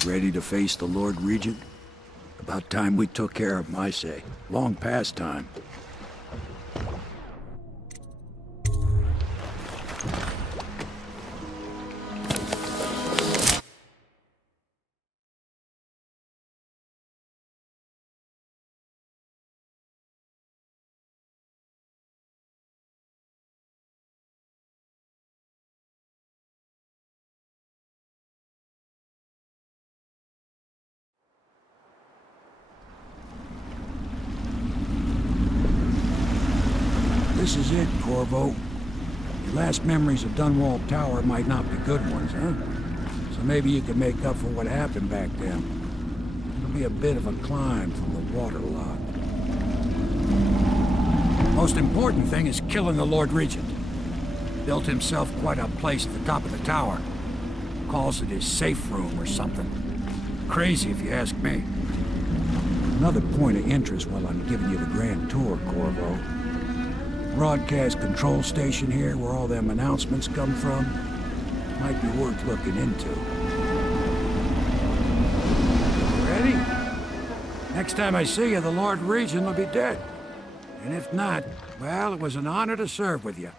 Ready to face the Lord Regent? About time we took care of my say. Long past time. This is it, Corvo. Your last memories of Dunwall Tower might not be good ones, huh? So maybe you can make up for what happened back then. It'll be a bit of a climb from the waterlock. Most important thing is killing the Lord Regent. Built himself quite a place at the top of the tower. Calls it his safe room or something. Crazy if you ask me. Another point of interest while I'm giving you the grand tour, Corvo. Broadcast control station here where all them announcements come from. Might be worth looking into. Ready? Next time I see you, the Lord Regent will be dead. And if not, well, it was an honor to serve with you.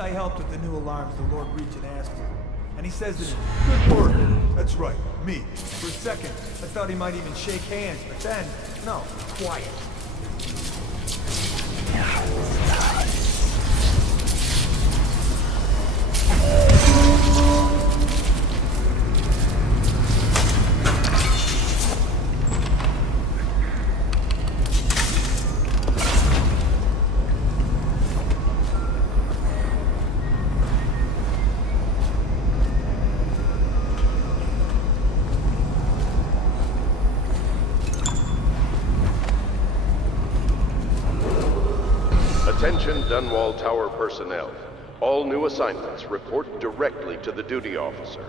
I helped with the new alarms the Lord Regent asked for. And he says that Good work. That's right, me. for a second, I thought he might even shake hands, but then, no, quiet. Attention Dunwall Tower personnel. All new assignments report directly to the duty officer.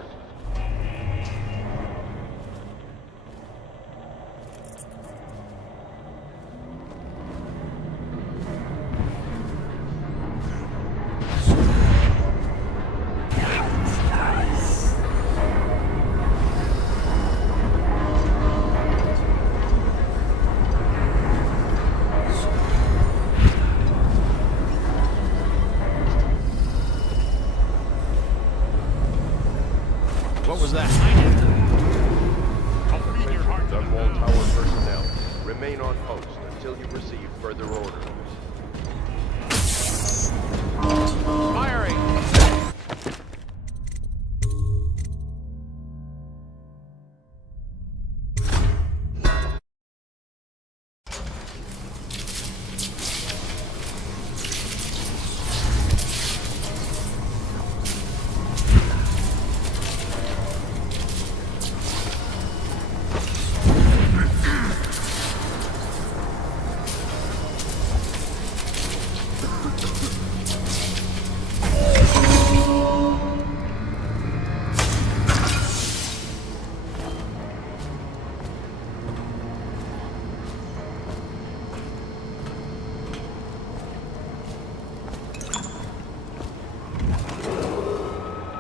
further orders. Firing!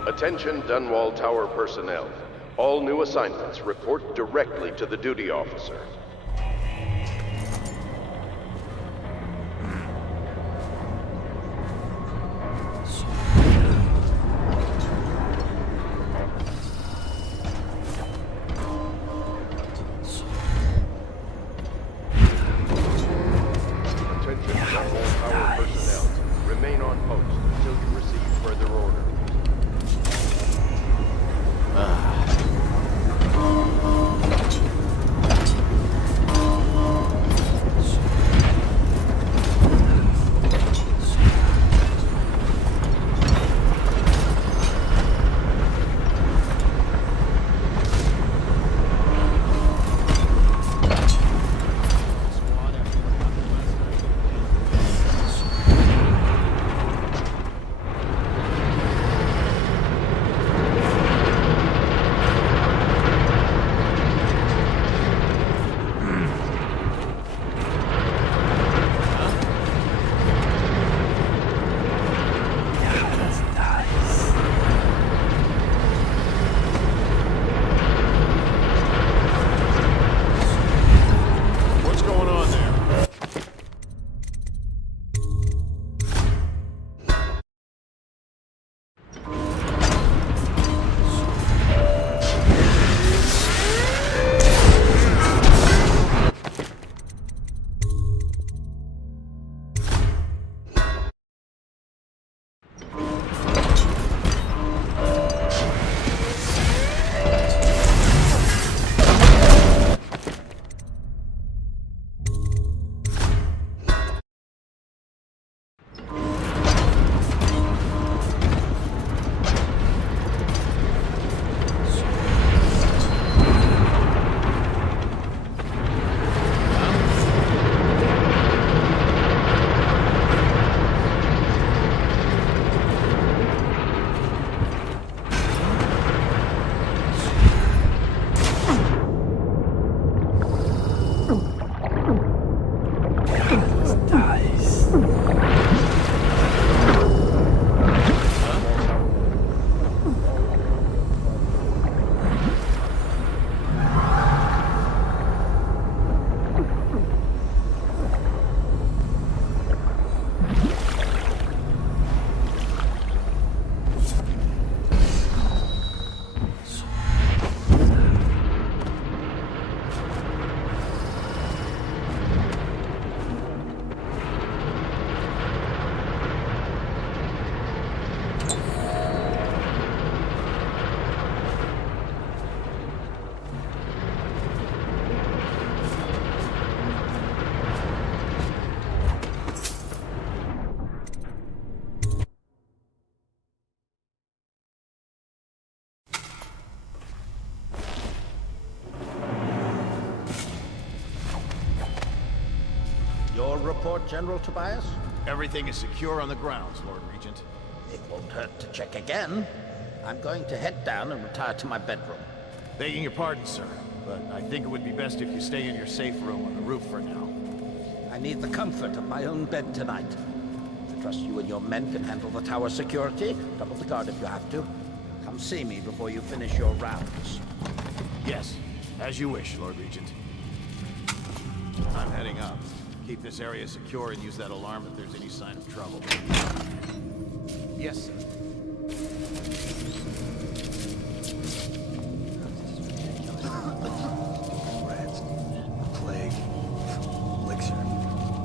Attention Dunwall Tower personnel. All new assignments report directly to the duty officer. Attention Dunwall Tower personnel. Remain on post until you receive further orders. Your report, General Tobias? Everything is secure on the grounds, Lord Regent. It won't hurt to check again. I'm going to head down and retire to my bedroom. Begging your pardon, sir, but I think it would be best if you stay in your safe room on the roof for now. I need the comfort of my own bed tonight. I trust you and your men can handle the tower security. Double the guard if you have to. Come see me before you finish your rounds. Yes, as you wish, Lord Regent. I'm heading up. Keep this area secure and use that alarm if there's any sign of trouble. Yes, sir. Rats, plague, elixir,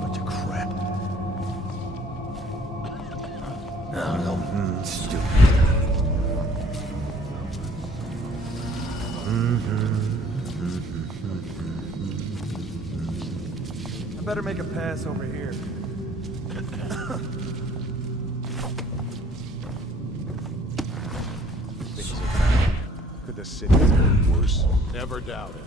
bunch of crap. Stupid. I better make a pass over here. Things are bad. Could the city get worse? Never doubt it.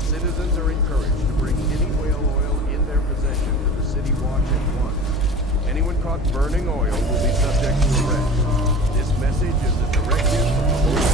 Citizens are encouraged to bring any whale oil in their possession to the city watch at once. Anyone caught burning oil will be subject to arrest. This message is a directive from the Lord.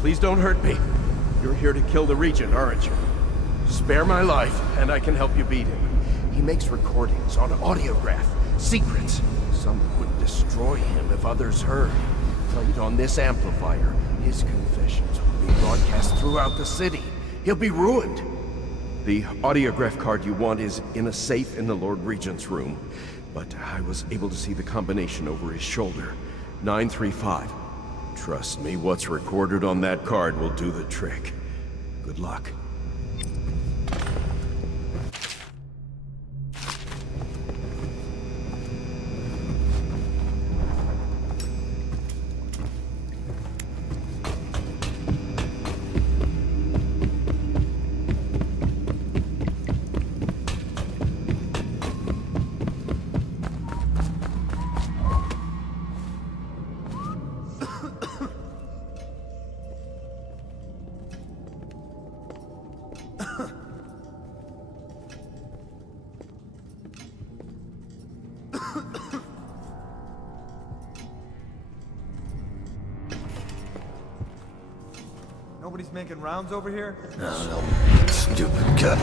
Please don't hurt me. You're here to kill the Regent, aren't you? Spare my life, and I can help you beat him. He makes recordings on audiograph, secrets. Some would destroy him if others heard. Played on this amplifier, his confessions will be broadcast throughout the city. He'll be ruined. The audiograph card you want is in a safe in the Lord Regent's room, but I was able to see the combination over his shoulder. 935. Trust me, what's recorded on that card will do the trick. Good luck. Nobody's making rounds over here? No, stupid cut.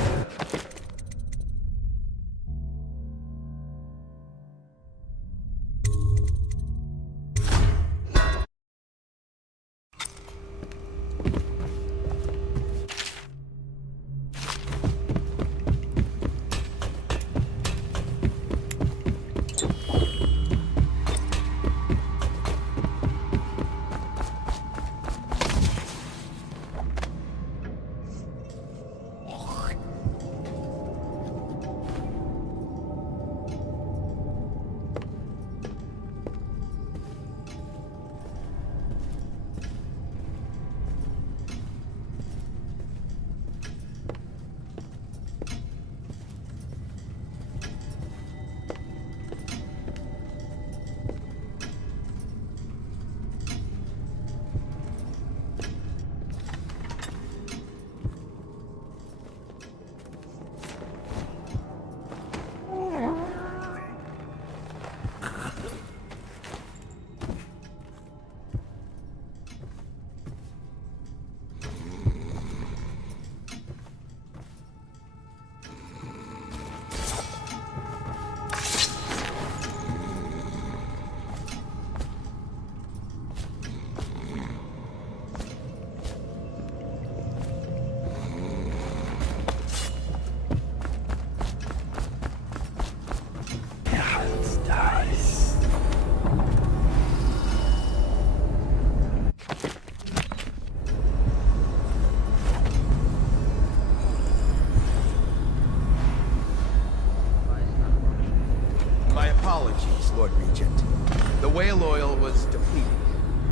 Regent. The whale oil was depleted.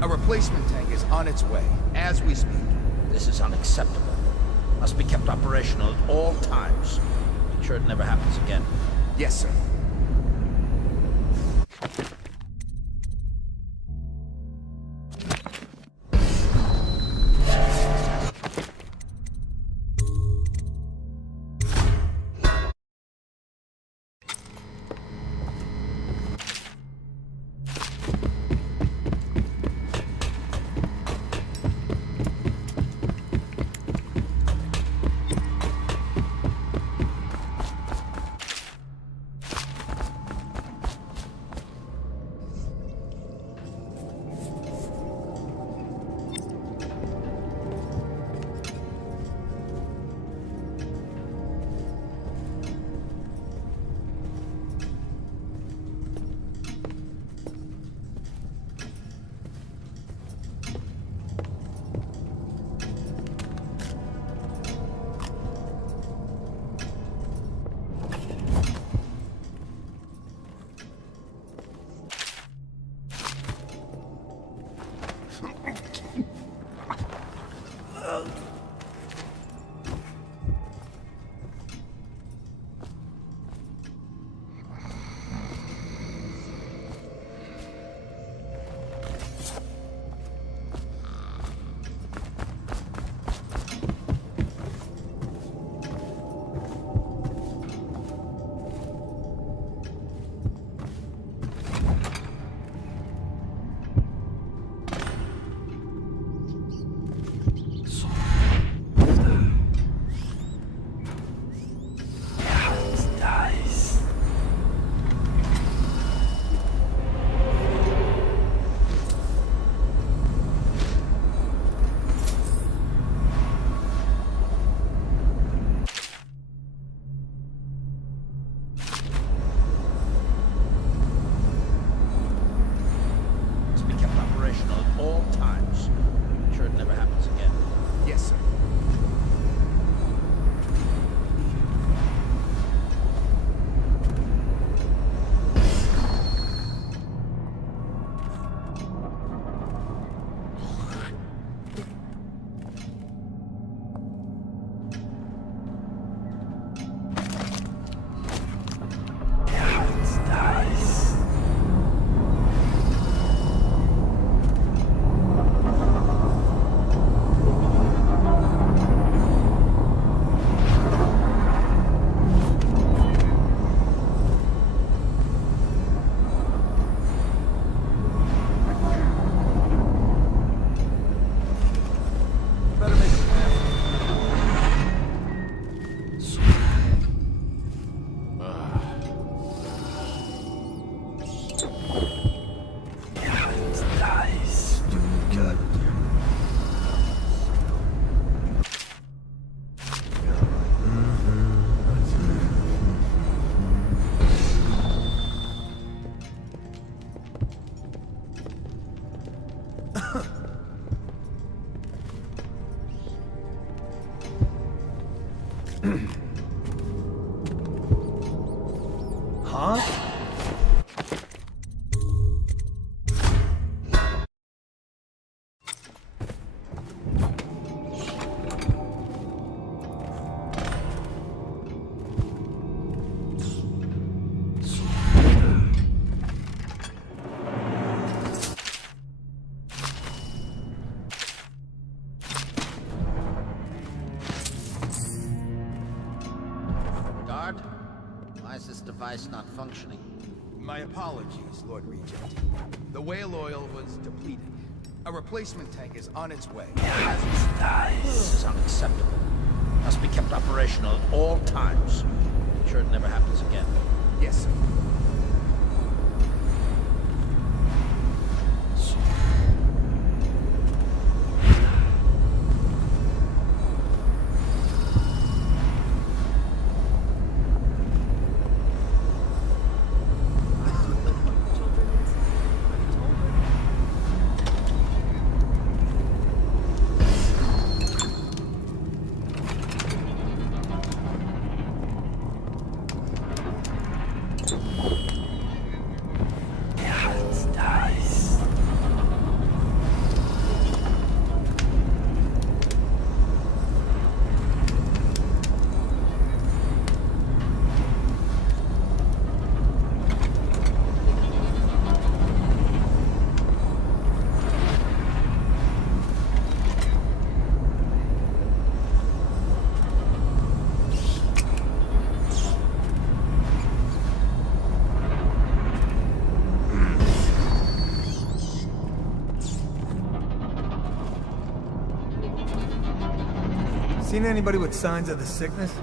A replacement tank is on its way, as we speak. This is unacceptable. Must be kept operational at all times. Make sure it never happens again. Yes, sir. Huh? Guard, why is this device not functioning? My apologies, Lord Regent. The whale oil was depleted. A replacement tank is on its way. This is unacceptable. Must be kept operational at all times. Make sure it never happens again. Yes, sir. Seen anybody with signs of the sickness?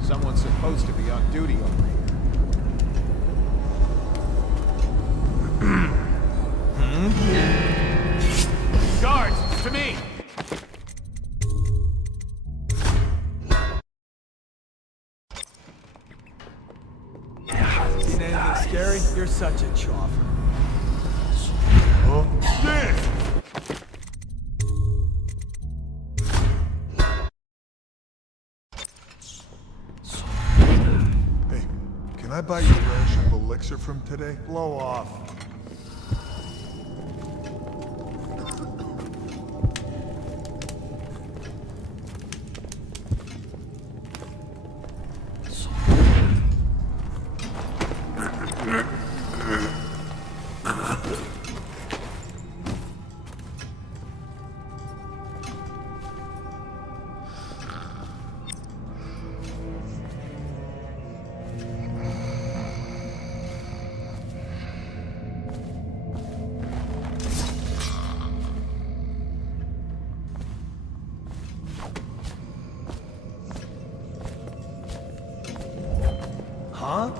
Someone's supposed to be on duty over here. Guards, to me! Seen anything scary? You're such a choffer. Hey, can I buy you a ration of elixir from today? Blow off. Huh?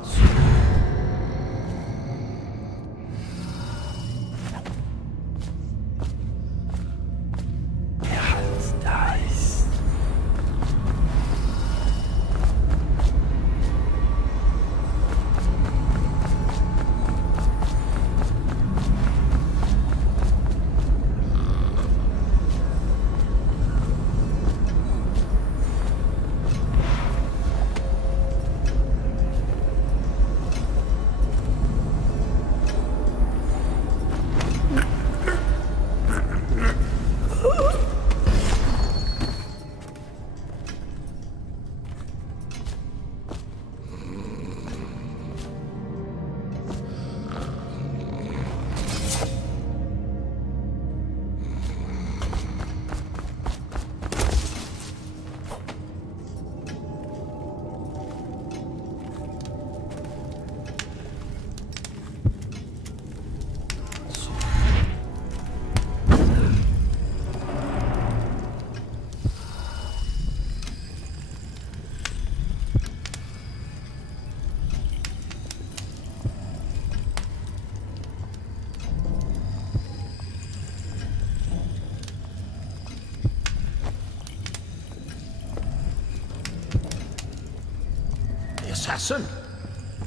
The assassin?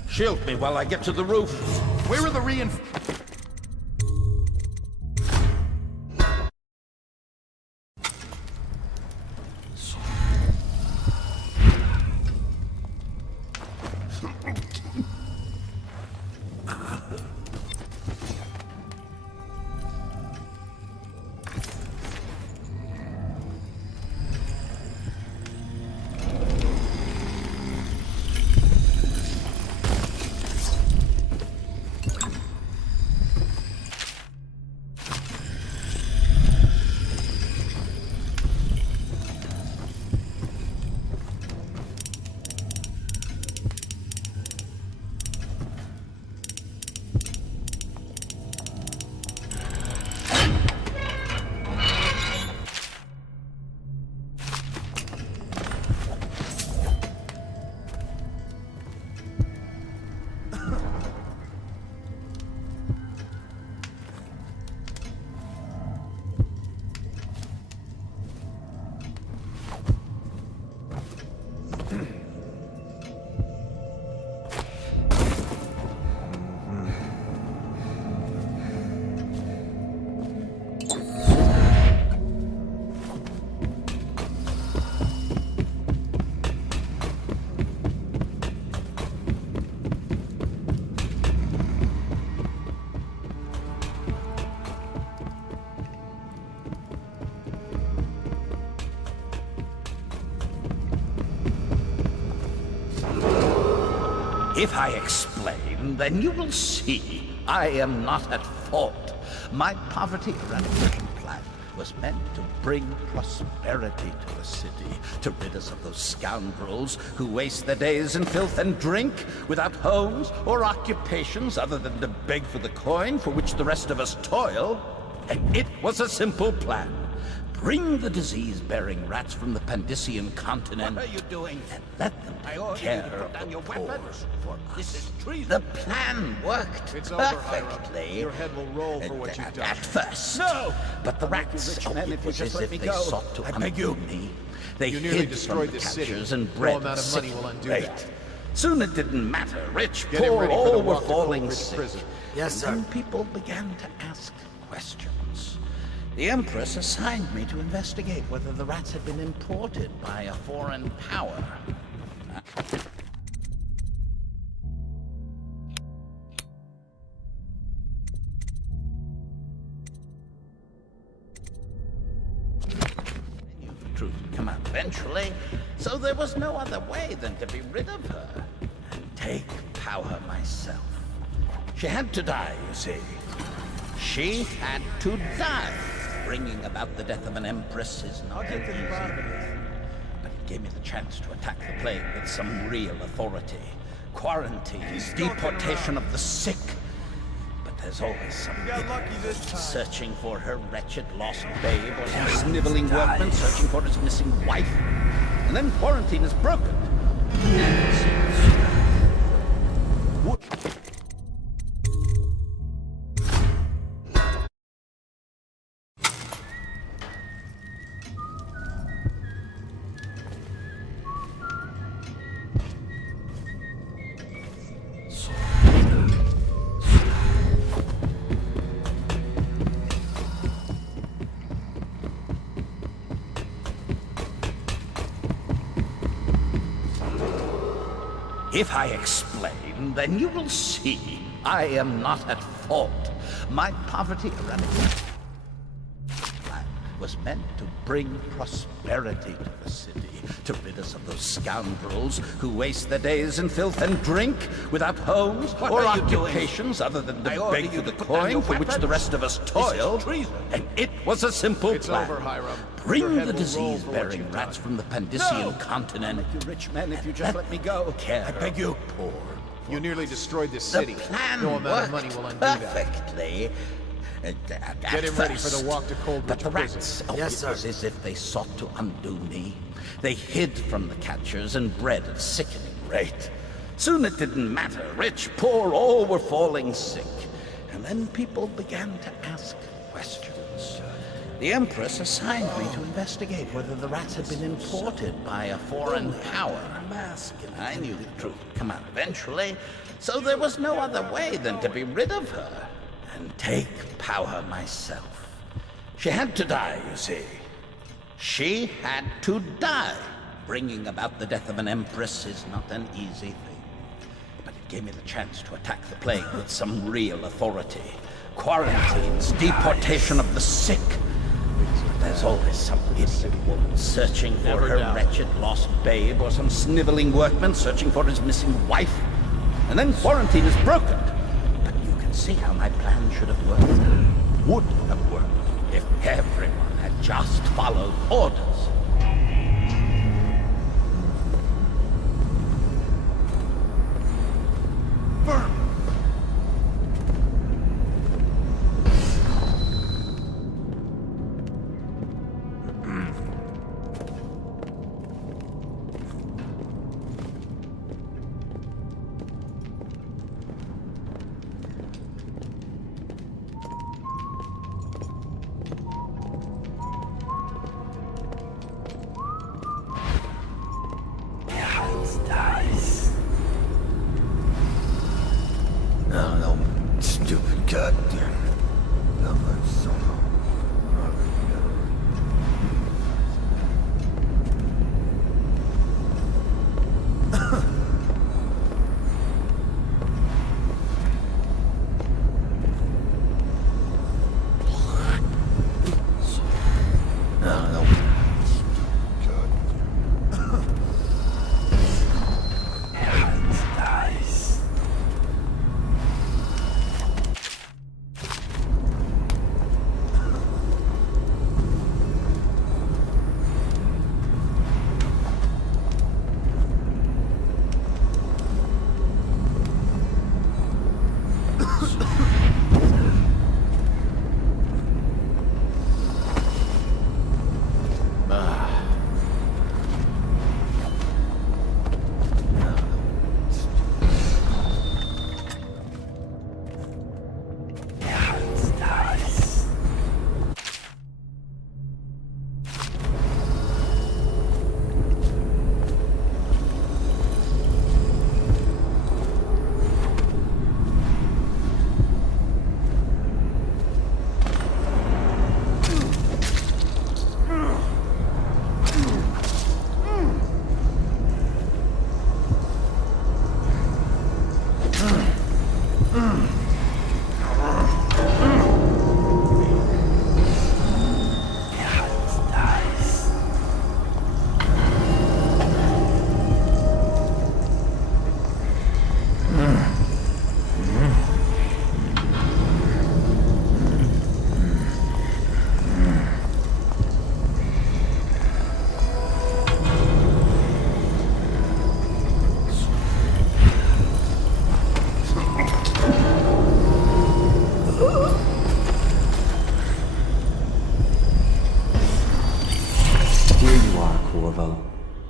Shield me while I get to the roof. Where are the reinforcements? If I explain, then you will see I am not at fault. My poverty eradication plan was meant to bring prosperity to the city, to rid us of those scoundrels who waste their days in filth and drink, without homes or occupations other than to beg for the coin for which the rest of us toil. And it was a simple plan. Bring the disease-bearing rats from the Pandician continent. What are you doing? And let them take care of the poor for This us. is treason. The plan worked It's over, Hiram. perfectly. Your head will roll for what you've done. At first. No! But the I'll make you rats, rich men it if you was just as let if me they go. sought to I beg undo you. me. They You nearly hid destroyed from the the city. captures and No bred amount of money will undo rate. that. Soon it didn't matter. Rich, Get him poor, ready for the all were walk to falling Coleridge sick. Prison. Yes, And sir. then people began to ask questions. The Empress assigned me to investigate whether the rats had been imported by a foreign power. The truth would come out eventually, so there was no other way than to be rid of her and take power myself. She had to die, you see. She had to die. Bringing about the death of an empress is not an easy thing. But it gave me the chance to attack the plague with some real authority. Quarantines, deportation of the sick. But there's always something. You got lucky this time. Searching for her wretched lost babe, or some sniveling workman searching for his missing wife. And then quarantine is broken. If I explain, then you will see I am not at fault. My poverty eradication plan was meant to bring prosperity to the city, to rid us of those scoundrels who waste their days in filth and drink, without homes What or are you doing? occupations other than I to order beg you for the to put down coin your for which the weapons. rest of us This is toil. treason. And it was a simple It's plan. over, Hiram. Your Bring head the will roll for what disease-bearing you've rats done. from the Pandician No! continent. I'll make you rich men if you just let me go. Care I beg you. of the poor. You nearly destroyed this The city. plan No amount of worked money will undo that. perfectly. Get him ready for the walk to Coleridge But the Prison. rats, Yes, it sir. was as if they sought to undo me. They hid from the catchers and bred at a sickening rate. Soon it didn't matter. Rich, poor, all were falling sick. And then people began to ask questions. The Empress assigned me to investigate whether the rats had been imported by a foreign power. I knew the truth would come out eventually, so there was no other way than to be rid of her and take power myself. She had to die, you see. She had to die. Bringing about the death of an empress is not an easy thing. But it gave me the chance to attack the plague with some real authority. Quarantines, deportation of the sick. But there's always some idiot woman searching for Never her doubt. wretched lost babe, or some sniveling workman searching for his missing wife. And then quarantine is broken. But you can see how my plan should have worked. Would have worked if everyone had just followed orders. No, stupid goddamn. No. Dice.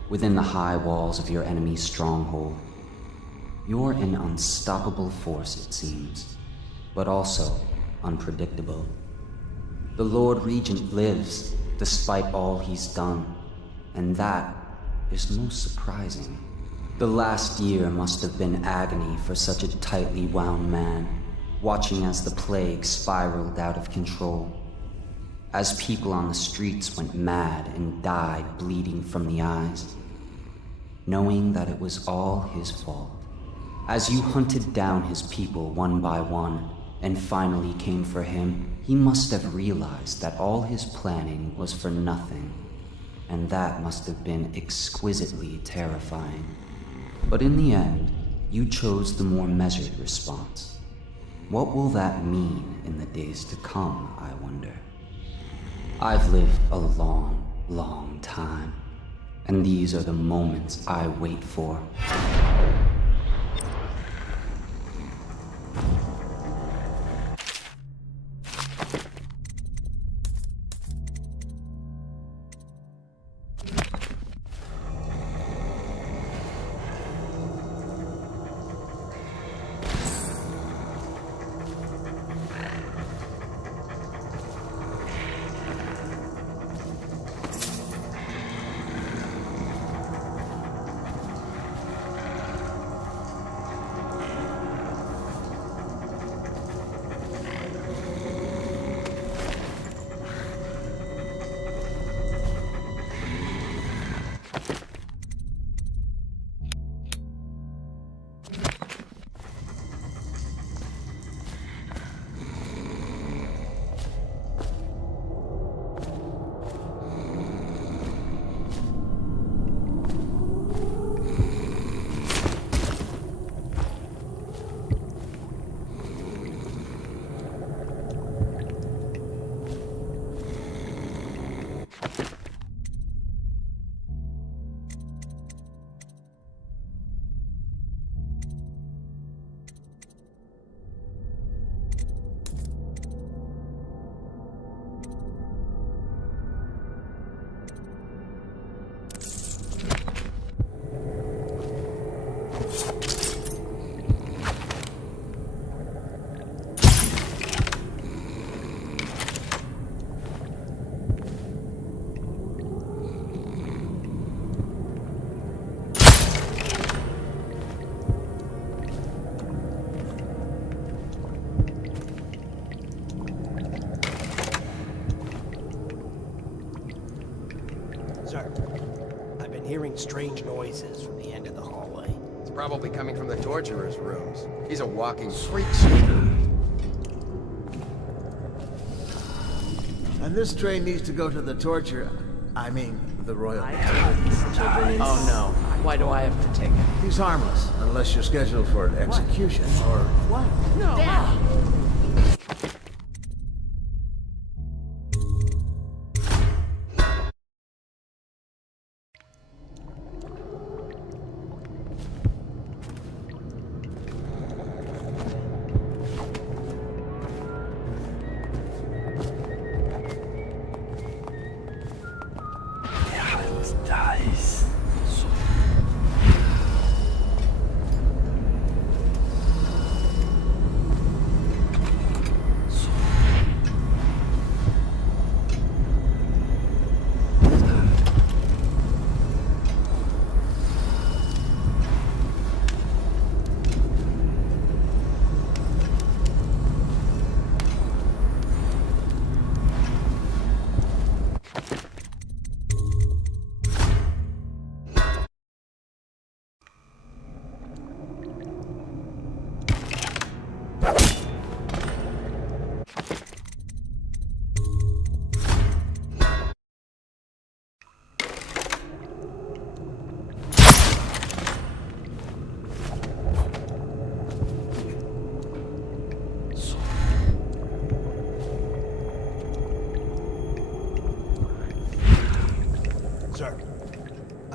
Within the high walls of your enemy's stronghold. You're an unstoppable force, it seems, but also unpredictable. The Lord Regent lives, despite all he's done, and that is most surprising. The last year must have been agony for such a tightly wound man, watching as the plague spiraled out of control. As people on the streets went mad and died bleeding from the eyes, knowing that it was all his fault. As you hunted down his people one by one, and finally came for him, he must have realized that all his planning was for nothing, and that must have been exquisitely terrifying. But in the end, you chose the more measured response. What will that mean in the days to come, I wonder? I've lived a long, long time, and these are the moments I wait for. Hearing strange noises from the end of the hallway. It's probably coming from the torturer's rooms. He's a walking freak show. And this train needs to go to the the royal. Oh no. Why do I have to take it? He's harmless, unless you're scheduled for an execution or... What? No. Dad.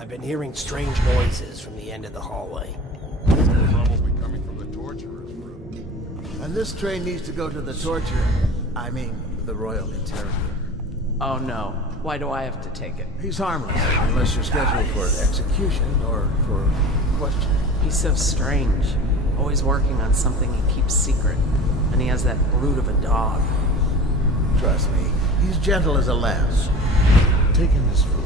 I've been hearing strange noises from the end of the hallway. Probably coming from the torturer's room. And this train needs to go to the torturer. I mean, the royal interrogator. Oh no. Why do I have to take it? He's harmless, unless you're scheduled for execution or for questioning. He's so strange. Always working on something he keeps secret. And he has that brute of a dog. Trust me, he's gentle as a lamb. Take him this food.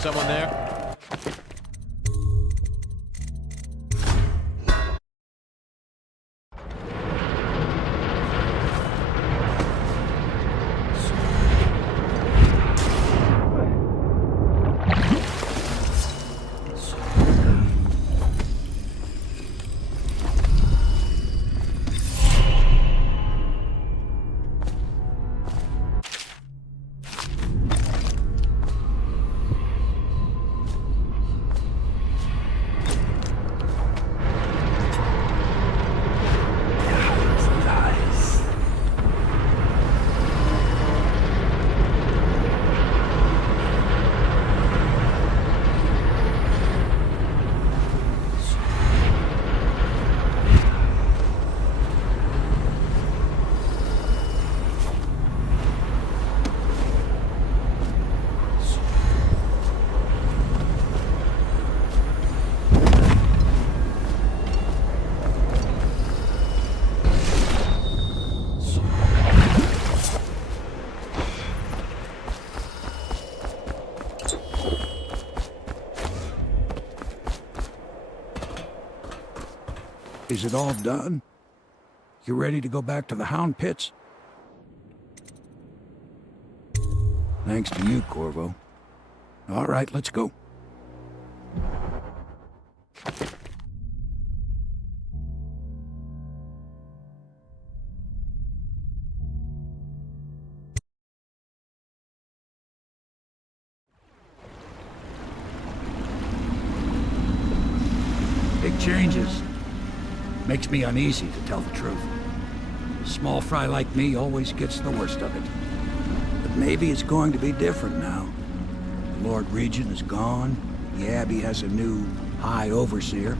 Someone there? Is it all done? You ready to go back to the Hound Pits? Thanks to you, Corvo. All right, let's go. Big changes. Makes me uneasy, to tell the truth. A small fry like me always gets the worst of it. But maybe it's going to be different now. The Lord Regent is gone. The Abbey has a new High Overseer.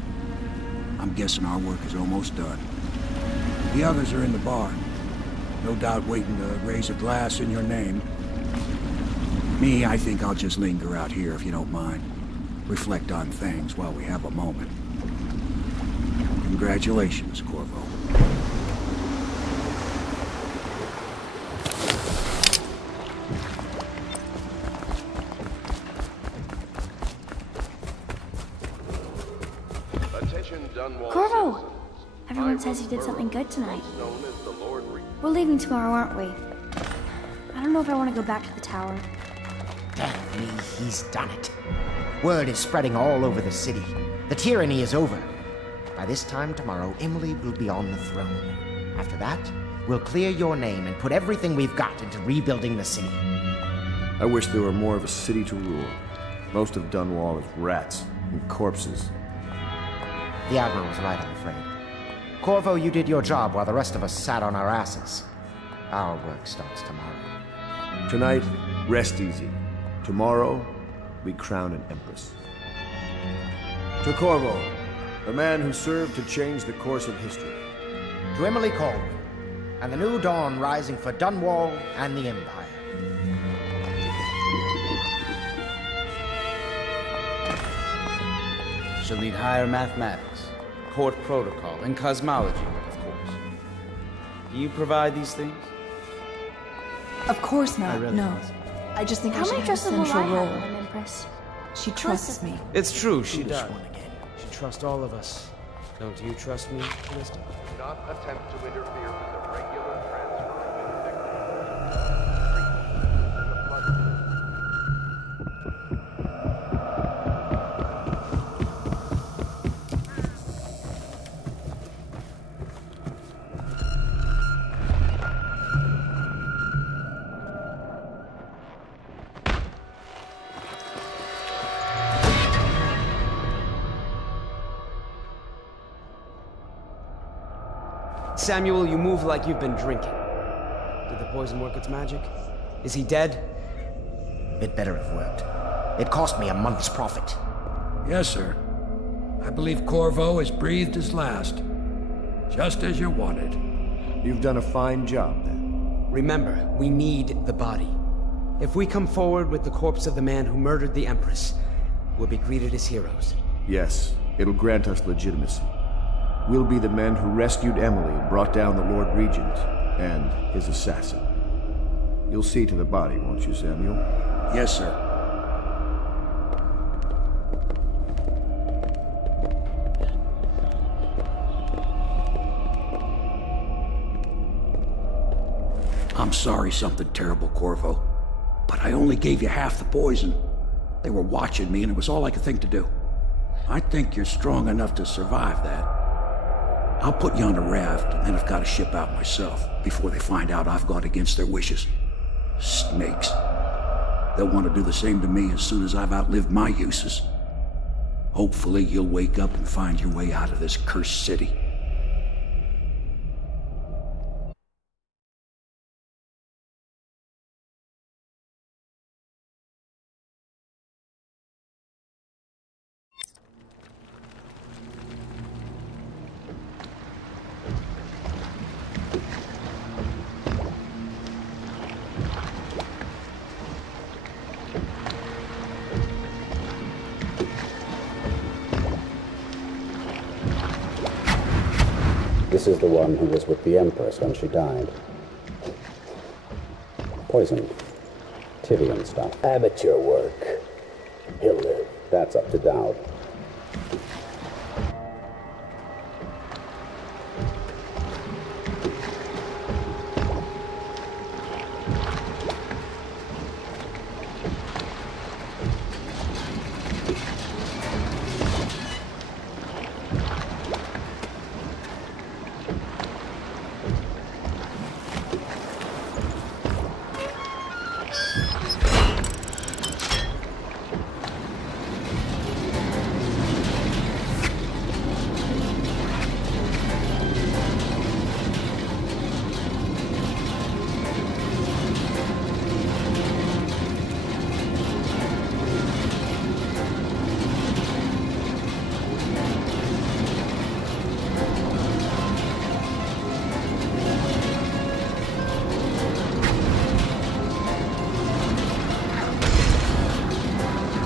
I'm guessing our work is almost done. The others are in the bar. No doubt waiting to raise a glass in your name. Me, I think I'll just linger out here if you don't mind. Reflect on things while we have a moment. Congratulations, Corvo. Attention, Dunwall Corvo! citizens. Everyone says you did something good tonight. Known as the Lord Regent. We're leaving tomorrow, aren't we? I don't know if I want to go back to the tower. Damn me, he's done it. Word is spreading all over the city. The tyranny is over. By this time tomorrow, Emily will be on the throne. After that, we'll clear your name and put everything we've got into rebuilding the city. I wish there were more of a city to rule. Most of Dunwall is rats and corpses. The Admiral was right, I'm afraid. Corvo, you did your job while the rest of us sat on our asses. Our work starts tomorrow. Tonight, rest easy. Tomorrow, we crown an empress. To Corvo, the man who served to change the course of history. To Emily Caldwell, and the new dawn rising for Dunwall and the Empire. She'll need higher mathematics, court protocol, and cosmology, of course. Do you provide these things? Of course not, I really no. must. I just think How I should many have a dresses will central I have role. when I'm Empress? She trusts me. It's true, she Foolish does. one again. She trusts all of us. Don't you trust me, Calista? Do not attempt to interfere with the regular transfer of infected. Samuel, you move like you've been drinking. Did the poison work its magic? Is he dead? It better have worked. It cost me a month's profit. Yes, sir. I believe Corvo has breathed his last. Just as you wanted. You've done a fine job, then. Remember, we need the body. If we come forward with the corpse of the man who murdered the Empress, we'll be greeted as heroes. Yes, it'll grant us legitimacy. We'll be the men who rescued Emily and brought down the Lord Regent and his assassin. You'll see to the body, won't you, Samuel? Yes, sir. I'm sorry something terrible, Corvo. But I only gave you half the poison. They were watching me, and it was all I could think to do. I think you're strong enough to survive that. I'll put you on a raft, and then I've got to ship out myself before they find out I've gone against their wishes. Snakes. They'll want to do the same to me as soon as I've outlived my uses. Hopefully you'll wake up and find your way out of this cursed city. This is the one who was with the Empress when she died. Poisoned. Tivian stuff. Amateur work. He'll live. That's up to Dowd.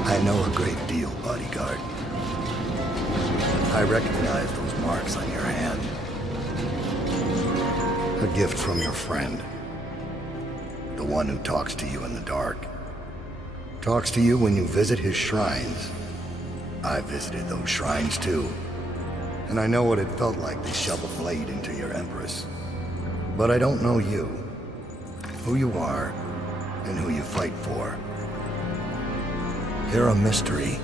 I know a great deal, bodyguard. I recognize those marks on your hand. A gift from your friend. The one who talks to you in the dark. Talks to you when you visit his shrines. I visited those shrines too. And I know what it felt like to shove a blade into your Empress. But I don't know you. Who you are, and who you fight for. You're a mystery,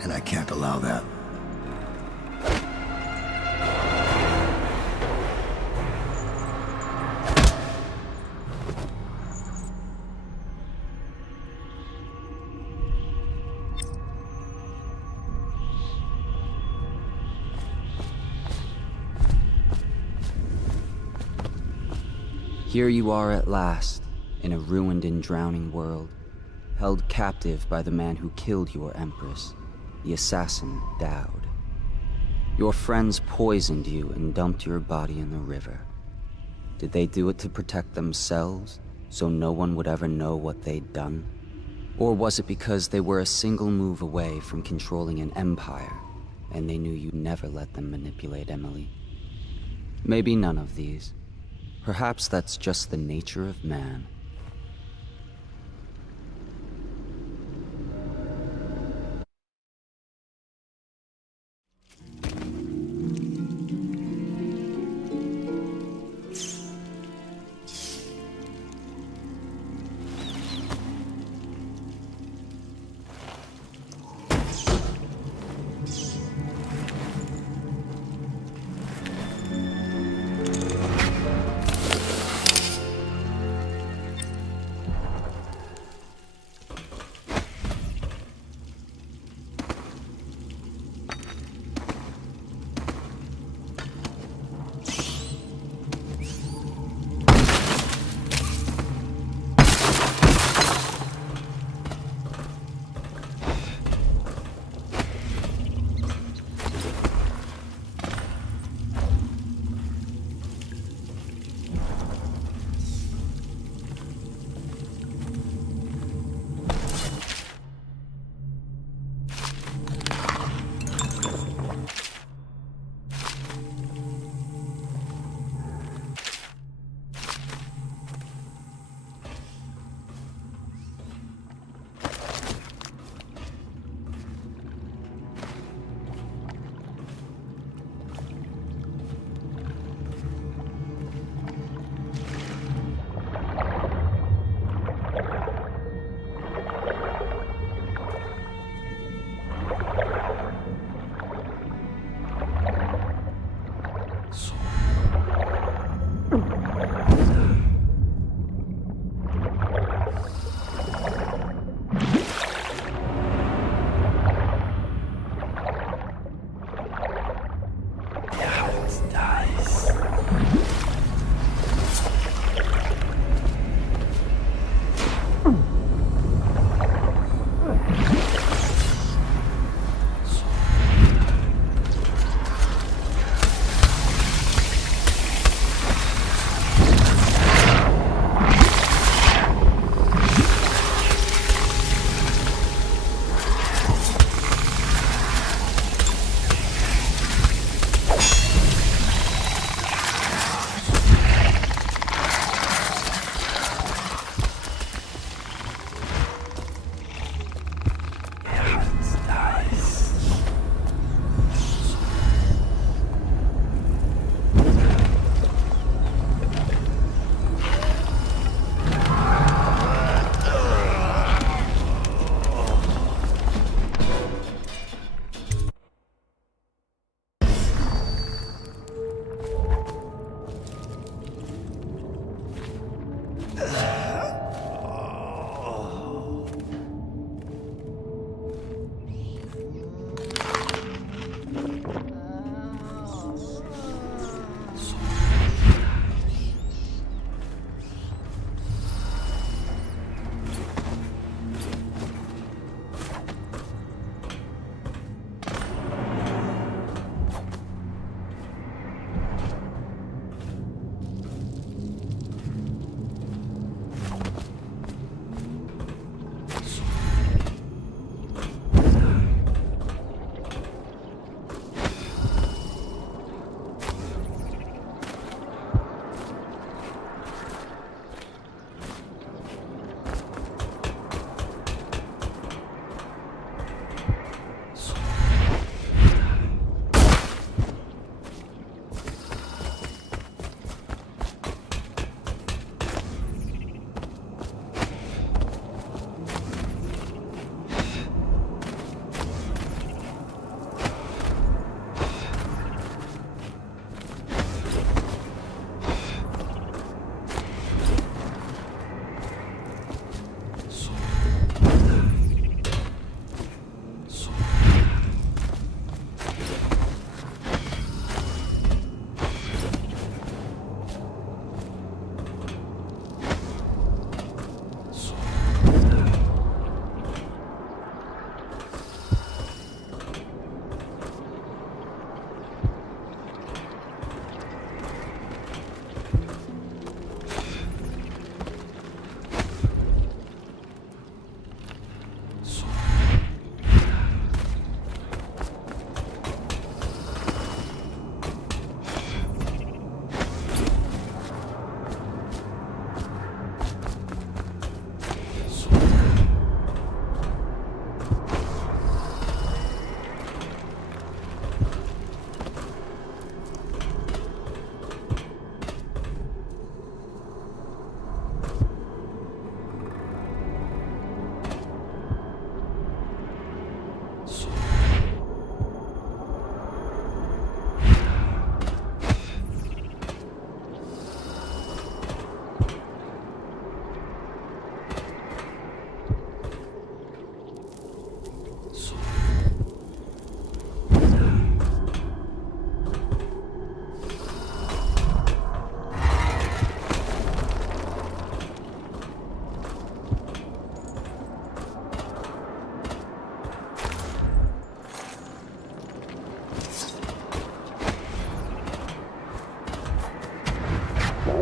and I can't allow that. Here you are at last, in a ruined and drowning world. Held captive by the man who killed your Empress, the assassin Dowd. Your friends poisoned you and dumped your body in the river. Did they do it to protect themselves, so no one would ever know what they'd done? Or was it because they were a single move away from controlling an empire, and they knew you'd never let them manipulate Emily? Maybe none of these. Perhaps that's just the nature of man.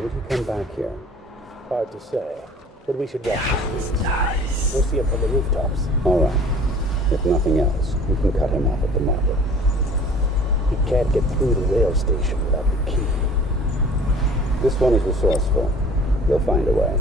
Would he come back here? Hard to say, but we should watch him. Nice. We'll see him from the rooftops. All right. If nothing else, we can cut him off at the market. He can't get through the rail station without the key. This one is resourceful. He'll find a way.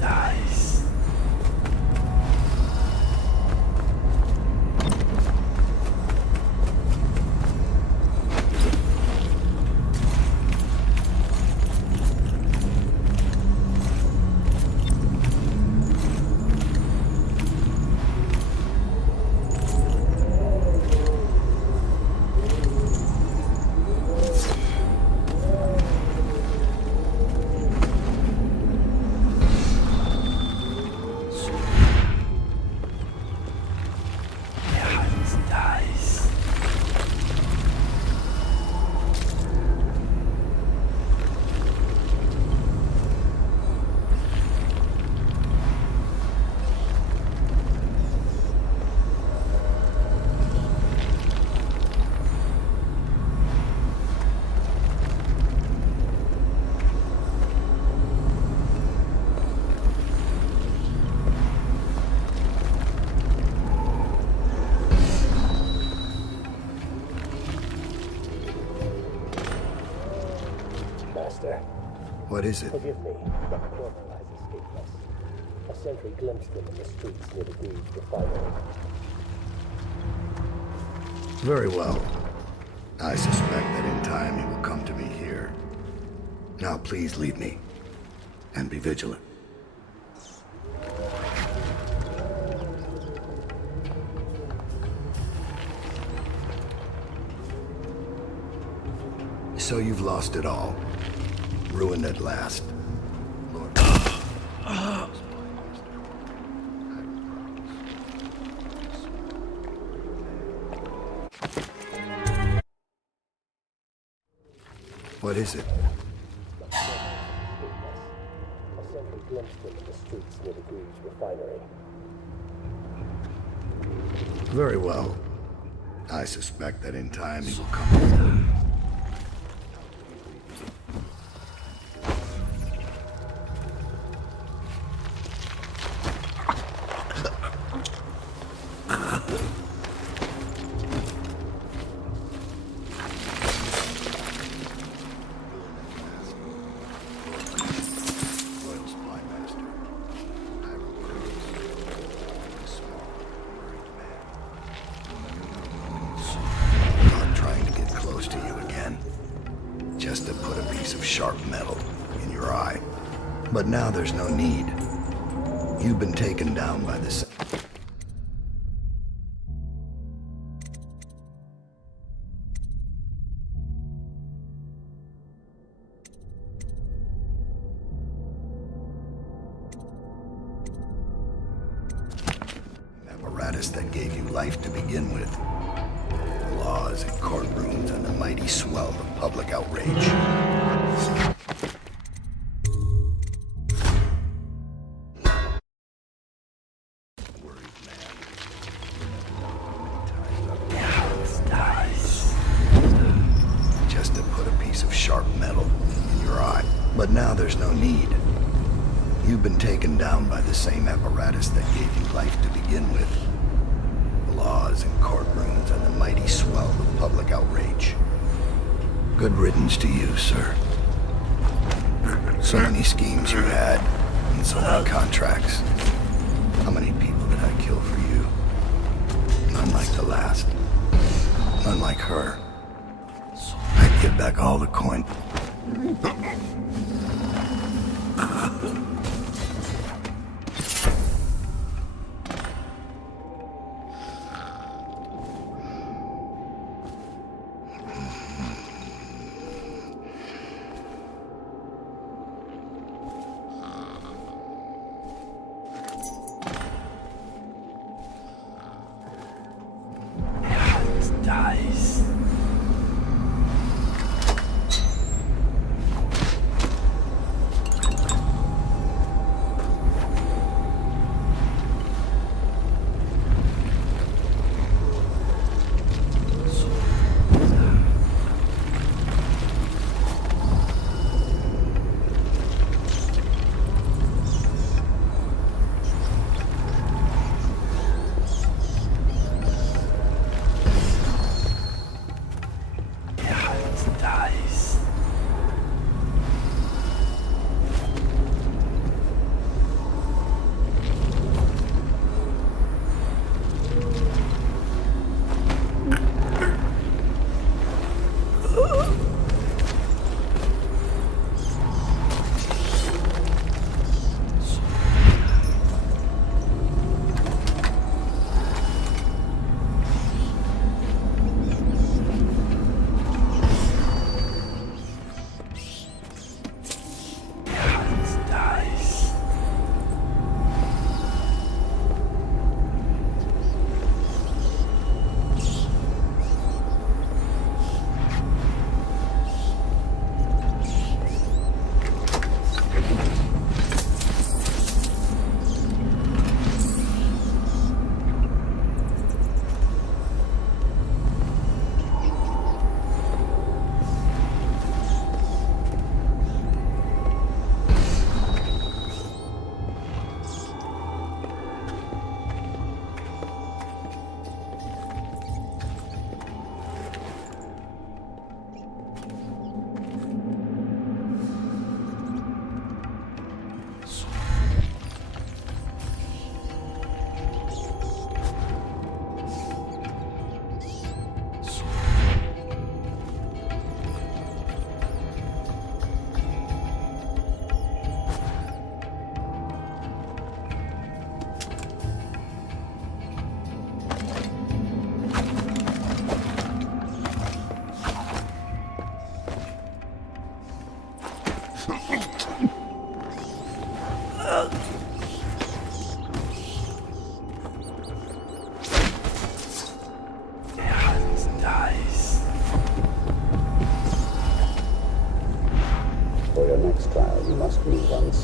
dies. What is it? Forgive me, but the clover has escaped us. A sentry glimpsed him in the streets near the Greaves refinery. Very well. I suspect that in time he will come to me here. Now please leave me. And be vigilant. So you've lost it all. Ruined at last. Lord. What is it? A sentry glimpsed him in the streets near the Greaves refinery. Very well. I suspect that in time he will come. Just to put a piece of sharp metal in your eye. But now there's no need. You've been taken down by the... apparatus that gave you life to begin with. Laws and courtrooms and the mighty swell of public outrage. Just to put a piece of sharp metal in your eye. But now there's no need. You've been taken down by the same apparatus that gave you life to begin with. Laws and courtrooms and the mighty swell of public outrage. Good riddance to you, sir. So many schemes you had, and so many contracts. How many people did I kill for you? None like the last. None like her. I'd give back all the coin. Dies.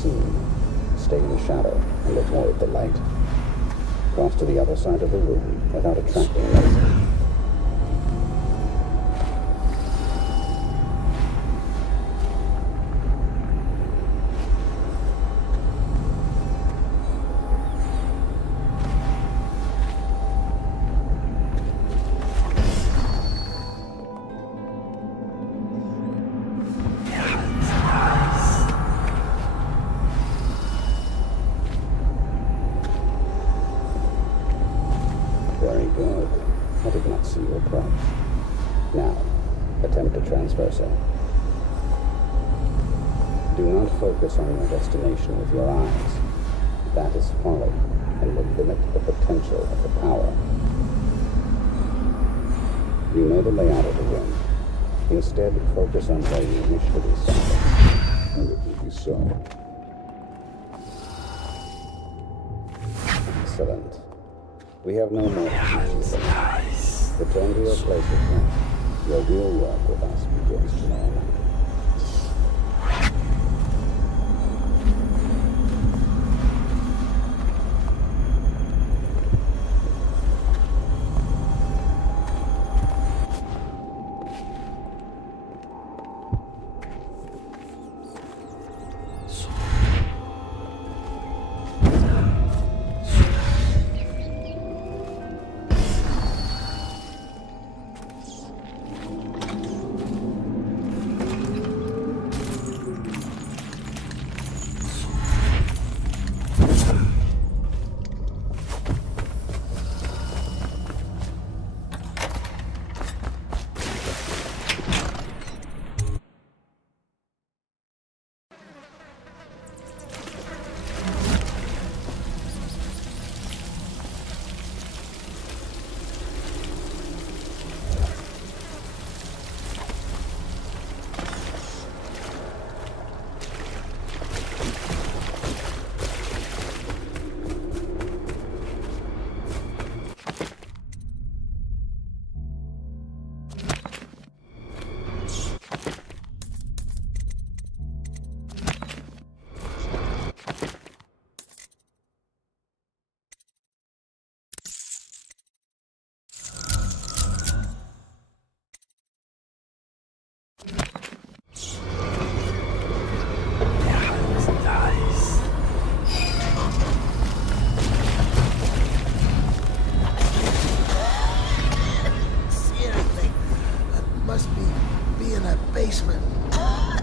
seen. Stay in shadow and avoid the light. Cross to the other side of the room without attracting notice. Very good. I did not see you approach. Now, attempt to transverse it. Do not focus on your destination with your eyes. That is folly and will limit the potential of the power. You know the layout of the room. Instead, focus on where you wish to be centered, and it will be so. Excellent. We have no more to teach you for now. Return to your place of rest. Your real work with us begins tomorrow night.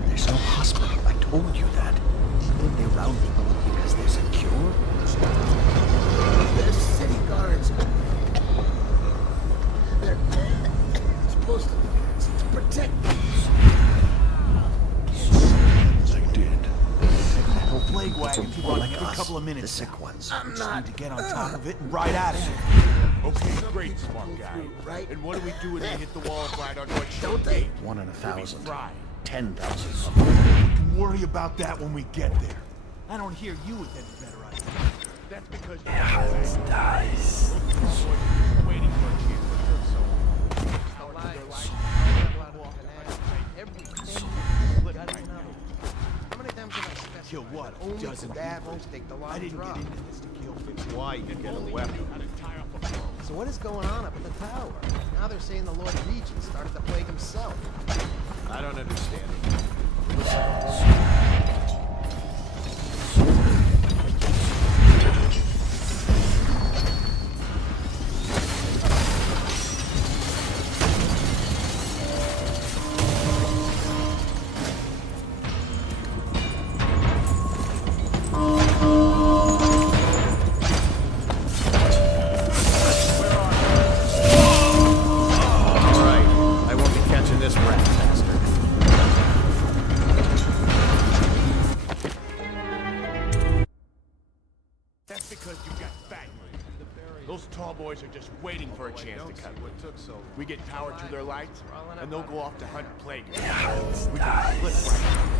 There's no hospital. I told you that. Didn't they round people up because they're secure? They're city guards. They're supposed to protect me. I did. Go plague wagon if you want a couple of minutes. The sick ones. I'm not. Need to get on top of it and ride out of it. Okay, great, smart guy. Right? And what do we do when they hit the wall right on what Don't they? 1 in 1,000. 10,000. We can worry about that when we get there. I don't hear you with any better idea. That's because Dice. waiting for a chance to turn so. Kill what? Only Dozen bad people? ones take the long I didn't drop. get into this to kill 50. Why you get a weapon? So what is going on up at the tower? Now they're saying the Lord Regent started the plague himself. I don't understand it. That's because you got fat. Those tall boys are just waiting for a chance to cut. What took so long? We get power to their lights, and they'll go off to hunt plague. We can slip right.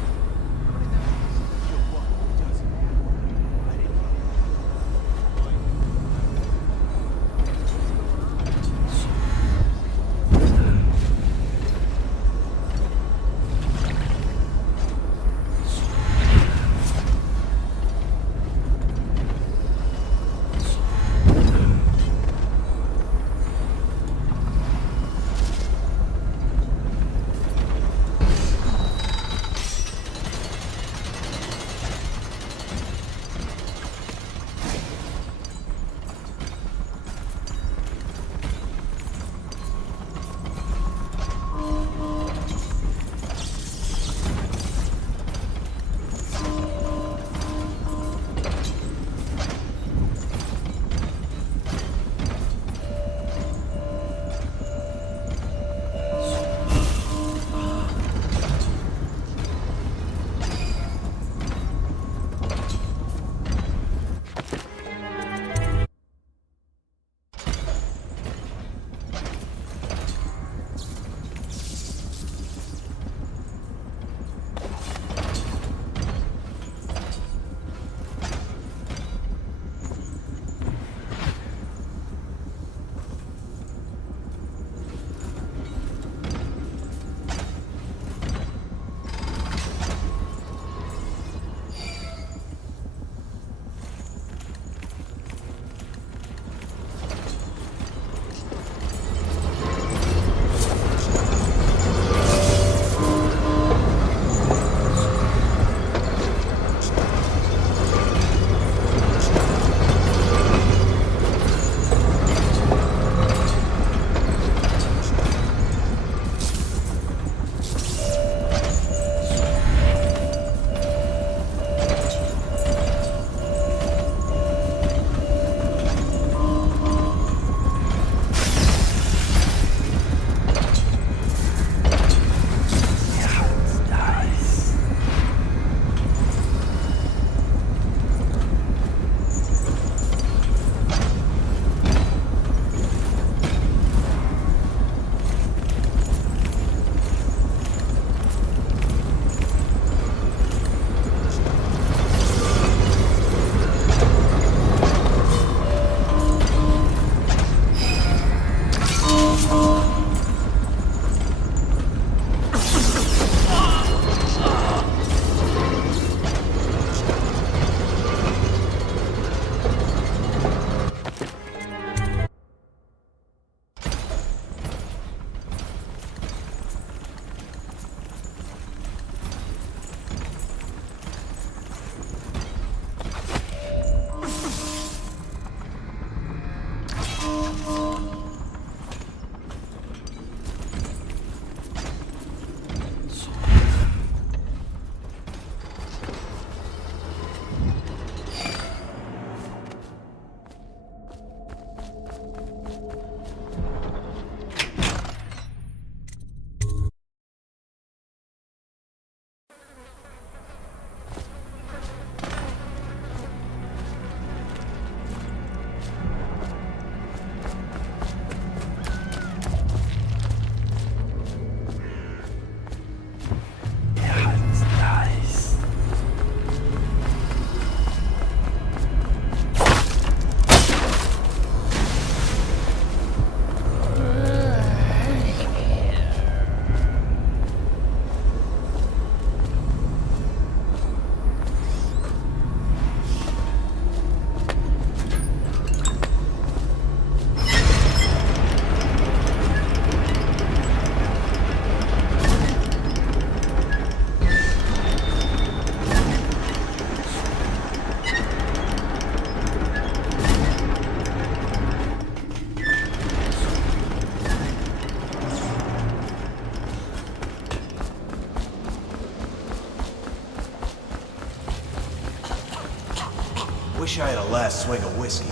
Wish I had a last swig of whiskey.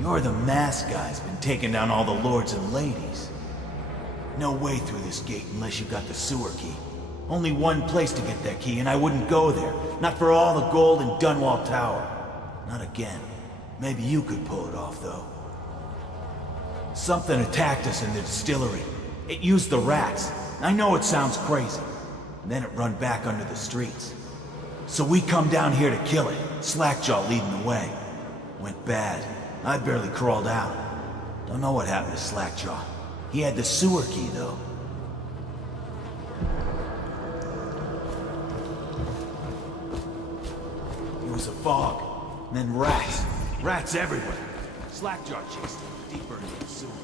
You're the masked guy's been taking down all the lords and ladies. No way through this gate unless you got the sewer key. Only one place to get that key, and I wouldn't go there. Not for all the gold in Dunwall Tower. Not again. Maybe you could pull it off, though. Something attacked us in the distillery. It used the rats. I know it sounds crazy. And then it run back under the streets. So we come down here to kill it. Slackjaw leading the way. Went bad. I barely crawled out. Don't know what happened to Slackjaw. He had the sewer key, though. It was a fog. And then rats. Rats everywhere. Slackjaw chased them deeper into the sewers.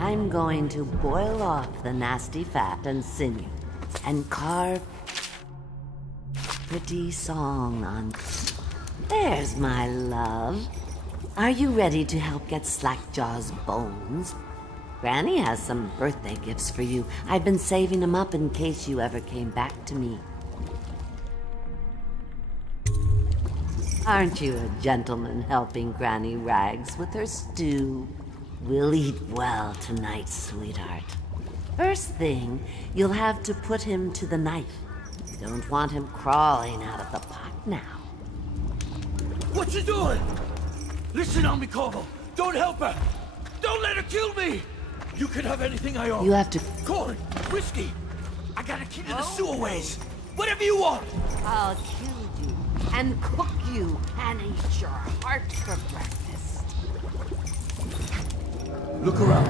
I'm going to boil off the nasty fat and sinew and carve pretty song on. There's my love. Are you ready to help get Slackjaw's bones? Granny has some birthday gifts for you. I've been saving them up in case you ever came back to me. Aren't you a gentleman helping Granny Rags with her stew? We'll eat well tonight, sweetheart. First thing, you'll have to put him to the knife. Don't want him crawling out of the pot now. What you doing? Listen on me, Corvo. Don't help her. Don't let her kill me. You can have anything I own. You have to... Corn, whiskey. I got a key to the sewerways. Whatever you want. I'll kill you and cook you and eat your heart for breakfast. Look around.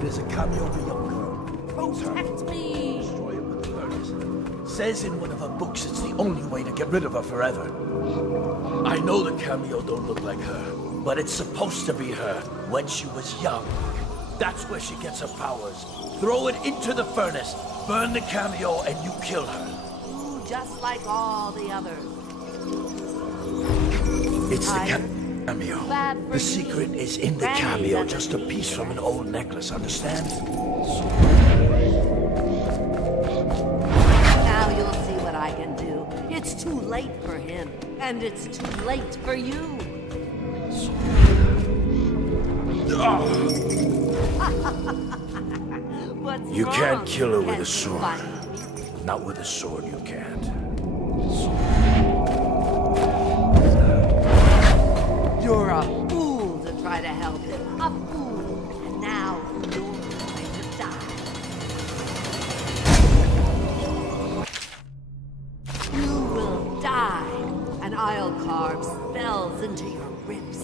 There's a cameo of a young girl. Protect me! Destroy it with the furnace. Says in one of her books it's the only way to get rid of her forever. I know the cameo don't look like her, but it's supposed to be her when she was young. That's where she gets her powers. Throw it into the furnace, burn the cameo, and you kill her. Ooh, just like all the others. It's the cameo. The secret is in the cameo, just a piece from an old necklace, understand? Now you'll see what I can do. It's too late for him, and it's too late for you. What's You wrong? can't kill her with Can't a you sword. find me? Not with a sword, you can't. You're a fool to try to help him. A fool. And now you're going to die. You will die, and I'll carve spells into your ribs.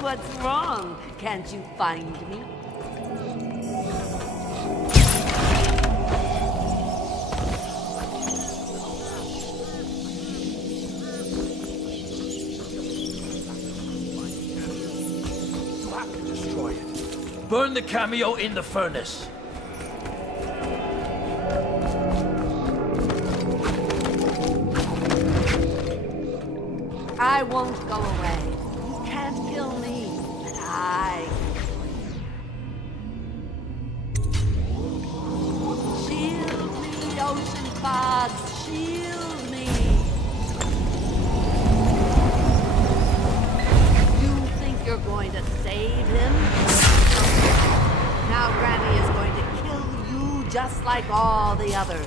What's wrong? Can't you find me? Destroy it. Burn the cameo in the furnace. I won't go away. You can't kill me, but I can you're going to save him? Now Granny is going to kill you just like all the others.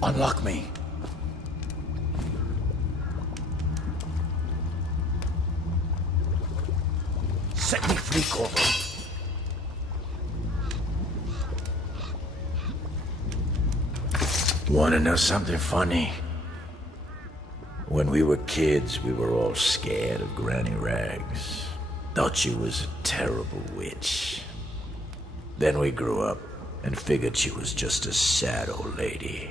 Unlock me. Set me free, Corvo. Wanna know something funny? When we were kids, we were all scared of Granny Rags. Thought she was a terrible witch. Then we grew up and figured she was just a sad old lady.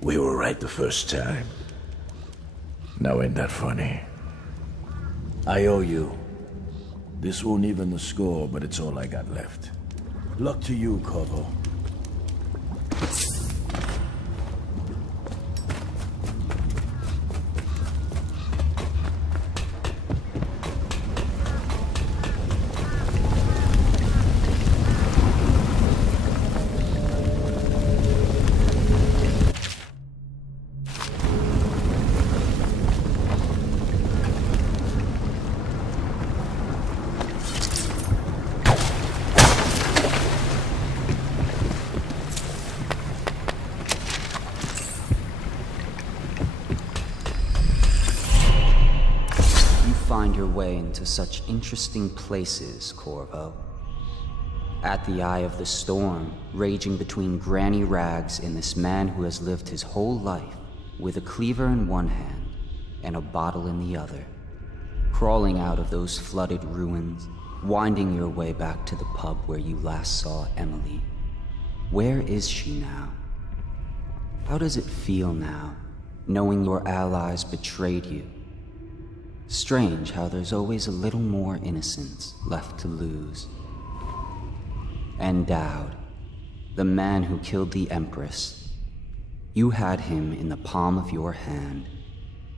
We were right the first time. Now ain't that funny? I owe you. This won't even the score, but it's all I got left. Luck to you, Corvo. Find your way into such interesting places, Corvo. At the eye of the storm, raging between Granny Rags and this man who has lived his whole life with a cleaver in one hand and a bottle in the other. Crawling out of those flooded ruins, winding your way back to the pub where you last saw Emily. Where is she now? How does it feel now, knowing your allies betrayed you? Strange how there's always a little more innocence left to lose. And Dowd, the man who killed the Empress. You had him in the palm of your hand,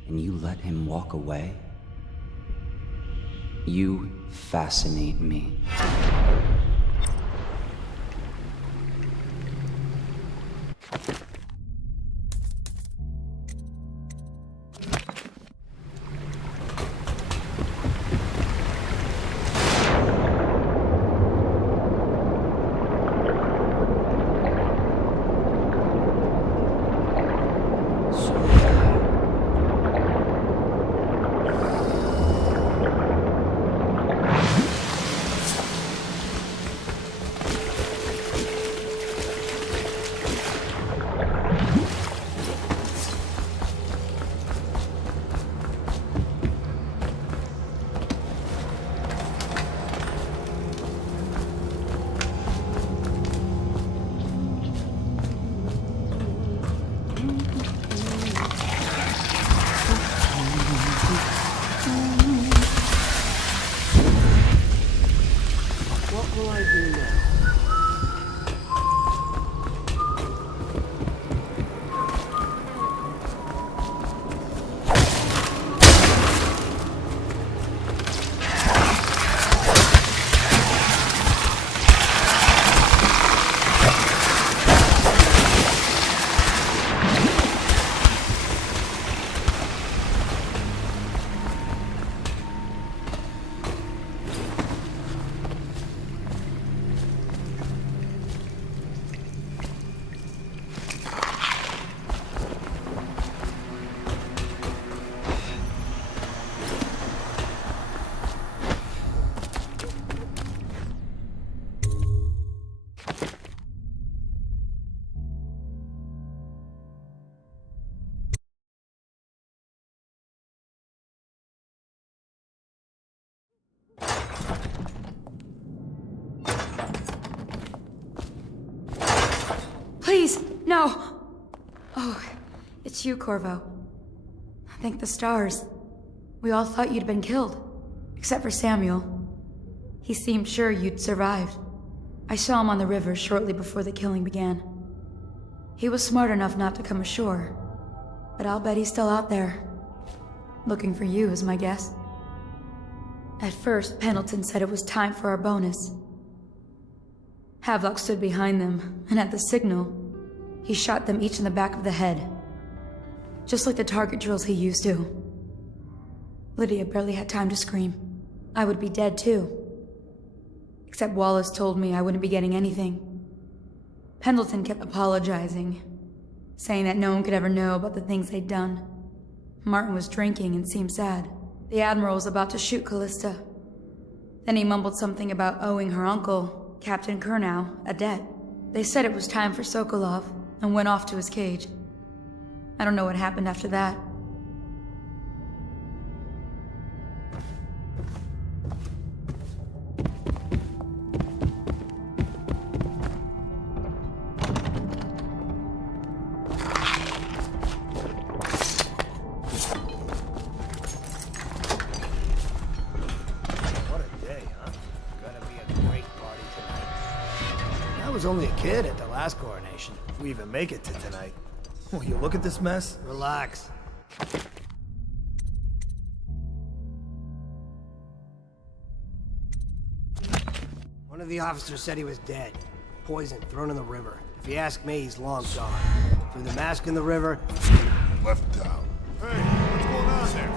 and you let him walk away? You fascinate me. What will I do now? Please, no! Oh, it's you, Corvo. Thank the stars. We all thought you'd been killed. Except for Samuel. He seemed sure you'd survived. I saw him on the river shortly before the killing began. He was smart enough not to come ashore. But I'll bet he's still out there, Looking for you is my guess. At first, Pendleton said it was time for our bonus. Havelock stood behind them, and at the signal, he shot them each in the back of the head. Just like the target drills he used to. Lydia barely had time to scream. I would be dead too. Except Wallace told me I wouldn't be getting anything. Pendleton kept apologizing, saying that no one could ever know about the things they'd done. Martin was drinking and seemed sad. The Admiral was about to shoot Callista. Then he mumbled something about owing her uncle, Captain Kurnow, a debt. They said it was time for Sokolov, and went off to his cage. I don't know what happened after that. I was only a kid at the last coronation. If we even make it to tonight. Will you look at this mess? Relax. One of the officers said he was dead. Poisoned, thrown in the river. If you ask me, he's long gone. Threw the mask in the river. Left out. Hey, what's going on there?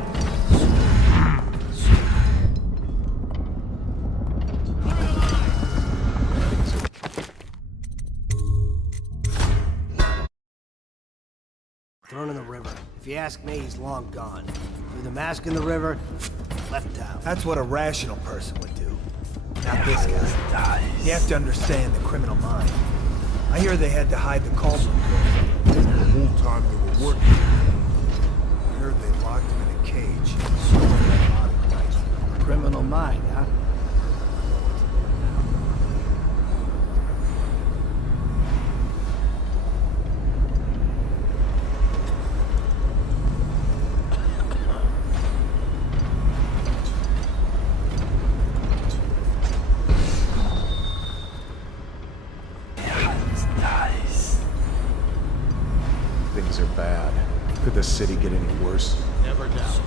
Thrown in the river. If you ask me, he's long gone. Threw the mask in the river. Left out. That's what a rational person would do. Not this guy. You have to understand the criminal mind. I hear they had to hide the Cauldron girl. The whole time they were working. I heard they locked him in a cage. So they let him out at night. Criminal mind, huh? Things are bad. Could the city get any worse? Never doubt.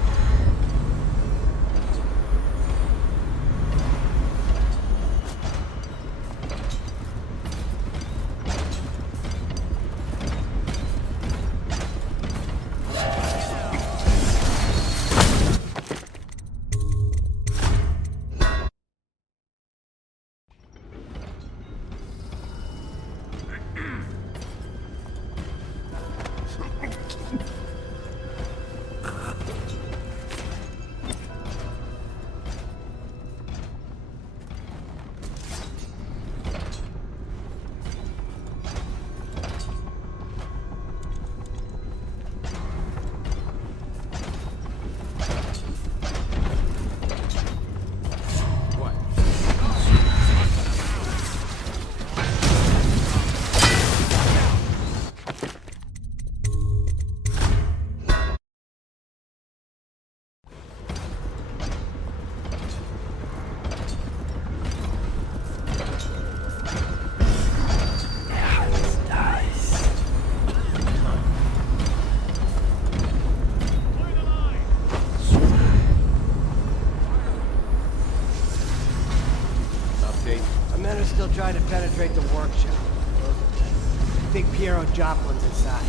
Still trying to penetrate the workshop. I think Piero Joplin's inside.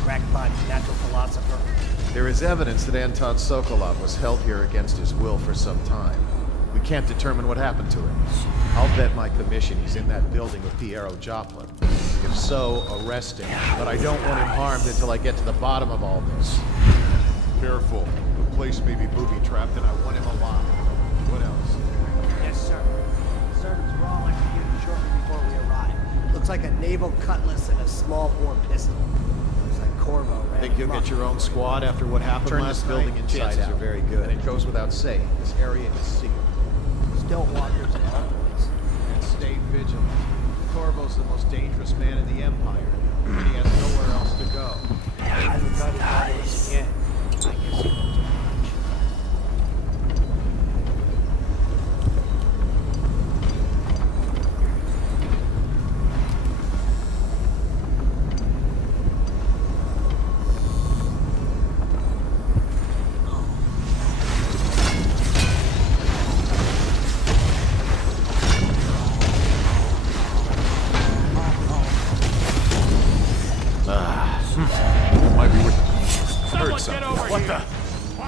Crackpot, natural philosopher. There is evidence that Anton Sokolov was held here against his will for some time. We can't determine what happened to him. I'll bet my commission he's in that building with Piero Joplin. If so, arrest him. But I don't want him harmed until I get to the bottom of all this. Careful. The place may be booby-trapped and I want him alive. What else? Yes, sir. Servants were all executed shortly before we arrived. Looks like a naval cutlass and a small-bore pistol. Looks like Corvo ran Think you'll amok. get your own squad after what happened Turn last this night? building inside Chances out. are very good. And it goes without saying, this area is sealed. Still walkers in all place. And stay vigilant. Corvo's the most dangerous man in the Empire, and he has nowhere else to go. I haven't thought about it again. I guess you know too much.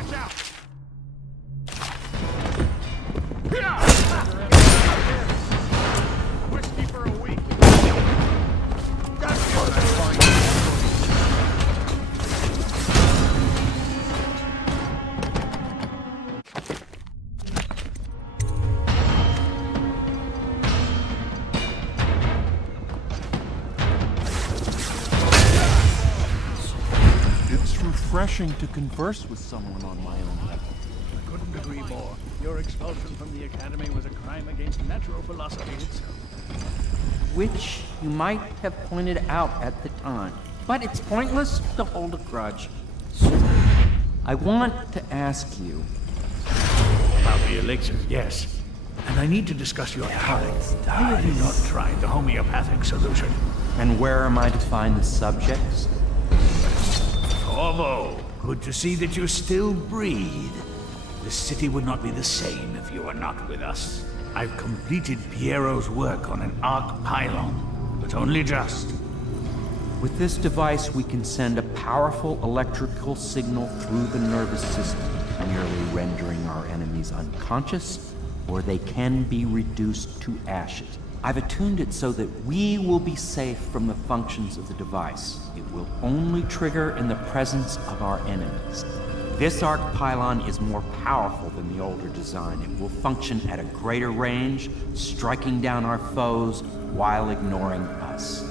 Watch out! Whiskey for a week. That's what I find. It's refreshing to converse with someone on my own level. I couldn't agree more. Your expulsion from the Academy was a crime against natural philosophy itself. Which you might have pointed out at the time. But it's pointless to hold a grudge. I want to ask you... About the elixir, yes. And I need to discuss your tonic. Why have you not tried the homeopathic solution? And where am I to find the subjects? Corvo, good to see that you still breathe. The city would not be the same if you were not with us. I've completed Piero's work on an arc pylon, but only just. With this device, we can send a powerful electrical signal through the nervous system, merely rendering our enemies unconscious, or they can be reduced to ashes. I've attuned it so that we will be safe from the functions of the device. It will only trigger in the presence of our enemies. This arc pylon is more powerful than the older design. It will function at a greater range, striking down our foes while ignoring us.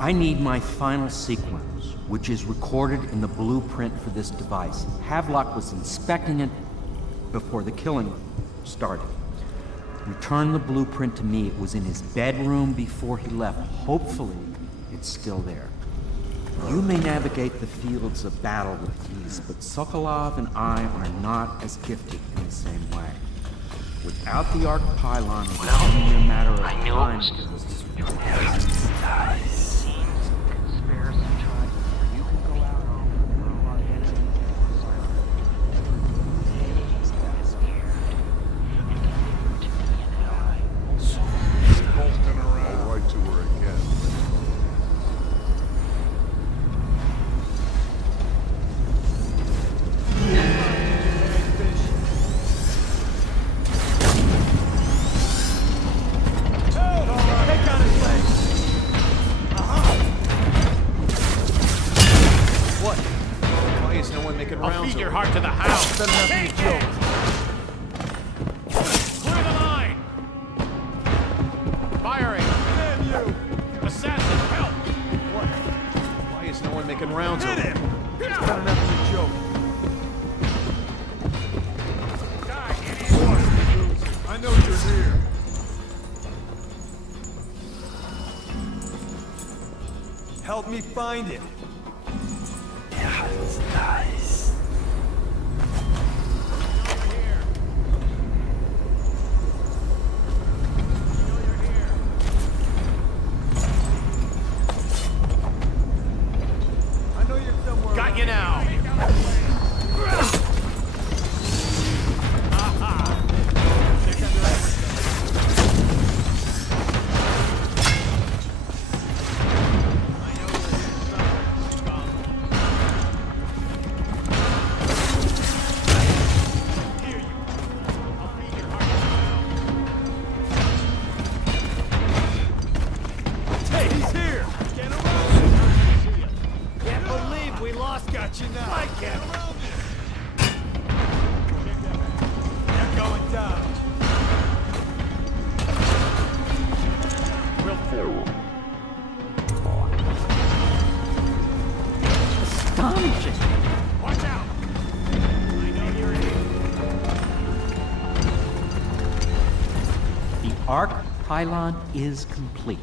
I need my final sequence, which is recorded in the blueprint for this device. Havelock was inspecting it before the killing started. Return the blueprint to me. It was in his bedroom before he left. Hopefully, it's still there. You may navigate the fields of battle with ease, but Sokolov and I are not as gifted in the same way. Without the arc pylon, it was only a matter of time. I'll write to her again. I'll feed your heart to the house. Take it! Clear the line! Firing! Damn you! Assassin, help! What? Why is no one making rounds Hit over him! here? It's better not be a joke. I know you're here. Help me find it. Yeah, it's nice. I know you're somewhere. Got you now. Astonishing! Watch out! I know you're here. The arc pylon is complete.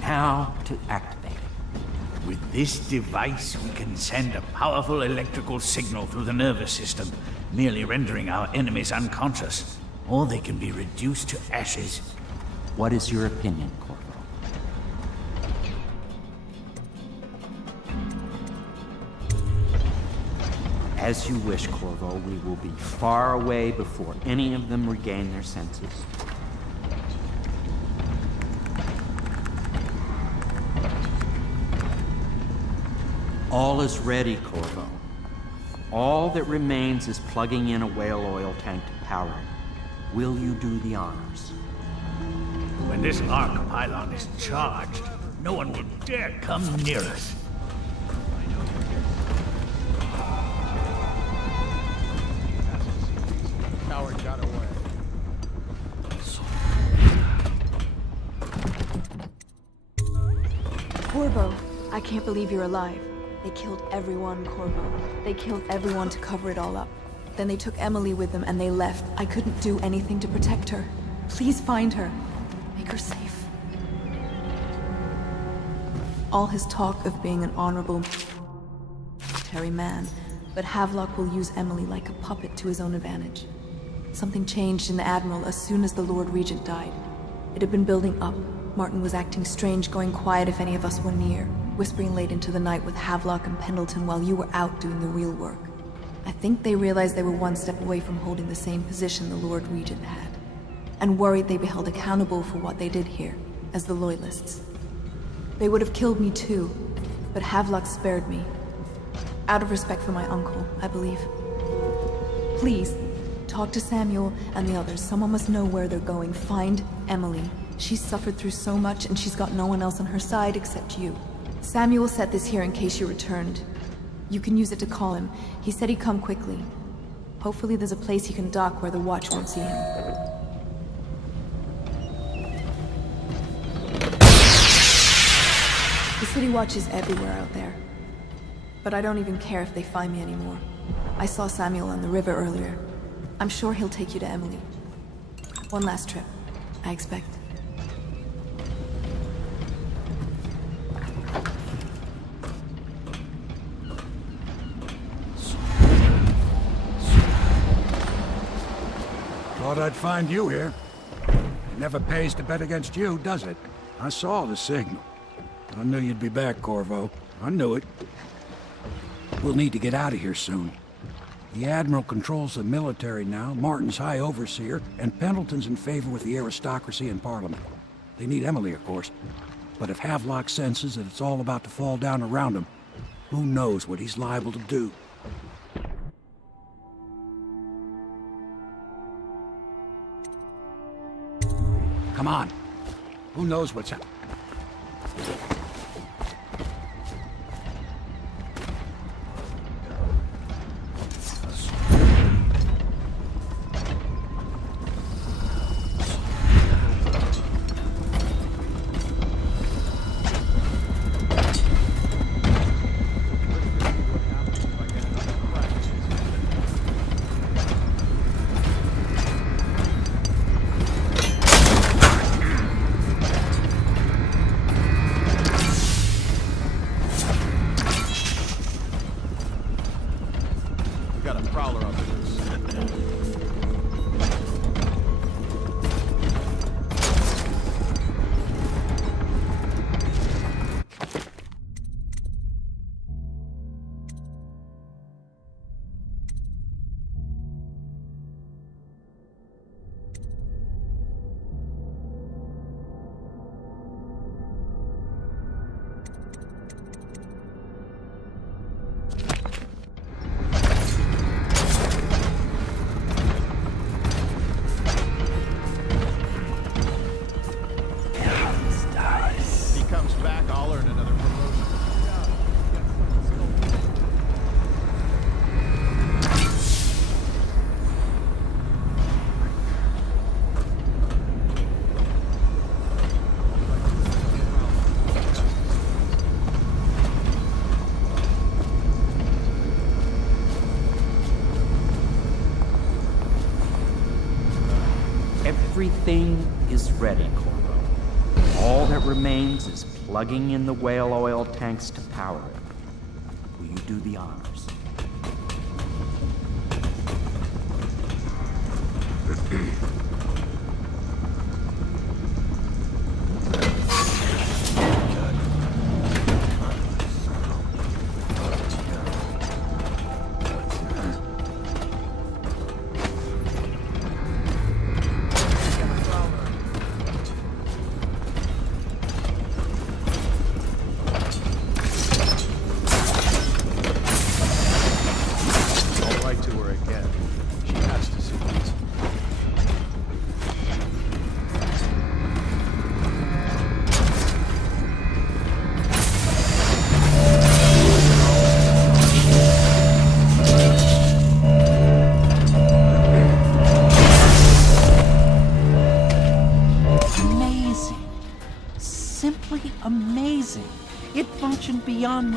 Now to activate it. With this device, we can send a powerful electrical signal through the nervous system, merely rendering our enemies unconscious. Or they can be reduced to ashes. What is your opinion, Corvo? As you wish, Corvo. We will be far away before any of them regain their senses. All is ready, Corvo. All that remains is plugging in a whale oil tank to power it. Will you do the honors? When this arc pylon is charged, no one will dare come near us. Coward got away. Corvo, I can't believe you're alive. They killed everyone, Corvo. They killed everyone to cover it all up. Then they took Emily with them and they left. I couldn't do anything to protect her. Please find her. Make her safe. All his talk of being an honorable military man, but Havelock will use Emily like a puppet to his own advantage. Something changed in the Admiral as soon as the Lord Regent died. It had been building up. Martin was acting strange, going quiet if any of us were near, whispering late into the night with Havelock and Pendleton while you were out doing the real work. I think they realized they were one step away from holding the same position the Lord Regent had, and worried they'd be held accountable for what they did here, as the Loyalists. They would have killed me too, but Havelock spared me. Out of respect for my uncle, I believe. Please, talk to Samuel and the others. Someone must know where they're going. Find Emily. She's suffered through so much, and she's got no one else on her side except you. Samuel set this here in case you returned. You can use it to call him. He said he'd come quickly. Hopefully there's a place he can dock where the watch won't see him. The city watch is everywhere out there. But I don't even care if they find me anymore. I saw Samuel on the river earlier. I'm sure he'll take you to Emily. One last trip, I expect. Thought I'd find you here. It never pays to bet against you, does it? I saw the signal. I knew you'd be back, Corvo. I knew it. We'll need to get out of here soon. The Admiral controls the military now, Martin's High Overseer, and Pendleton's in favor with the aristocracy and Parliament. They need Emily, of course. But if Havelock senses that it's all about to fall down around him, who knows what he's liable to do? Come on. Who knows what's happening? Everything is ready, Corvo. All that remains is plugging in the whale oil tanks to power it. Will you do the honors?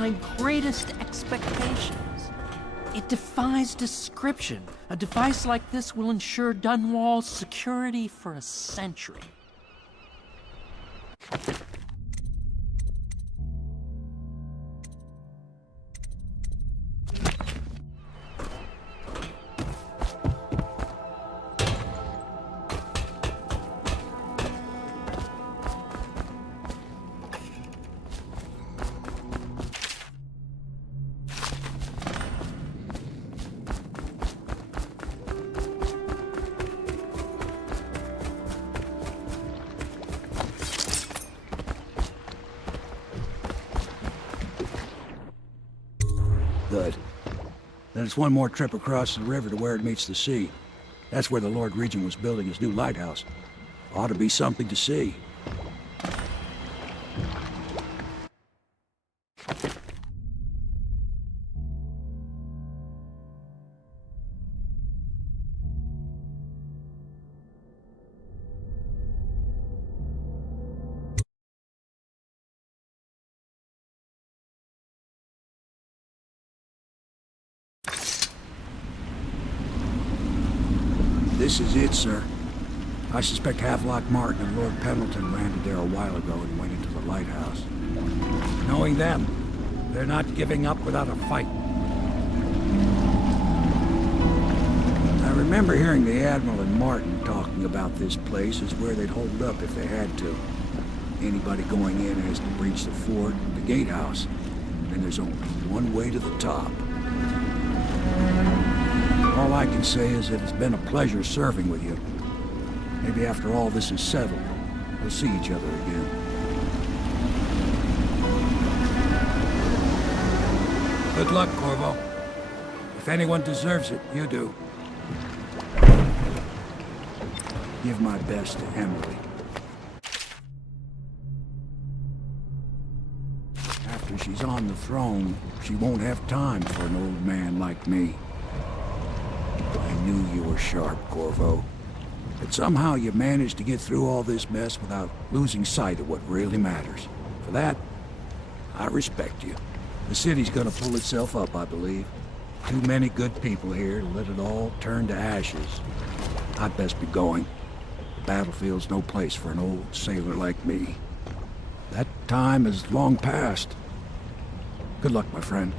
my greatest expectations. It defies description. A device like this will ensure Dunwall's security for a century. Good. Then it's one more trip across the river to where it meets the sea. That's where the Lord Regent was building his new lighthouse. Ought to be something to see. This is it, sir. I suspect Havelock Martin and Lord Pendleton landed there a while ago and went into the lighthouse. Knowing them, they're not giving up without a fight. I remember hearing the Admiral and Martin talking about this place as where they'd hold up if they had to. Anybody going in has to breach the fort, the gatehouse, and there's only one way to the top. All I can say is that it's been a pleasure serving with you. Maybe after all this is settled, we'll see each other again. Good luck, Corvo. If anyone deserves it, you do. Give my best to Emily. After she's on the throne, she won't have time for an old man like me. I knew you were sharp, Corvo. But somehow you managed to get through all this mess without losing sight of what really matters. For that, I respect you. The city's gonna pull itself up, I believe. Too many good people here to let it all turn to ashes. I'd best be going. The battlefield's no place for an old sailor like me. That time is long past. Good luck, my friend.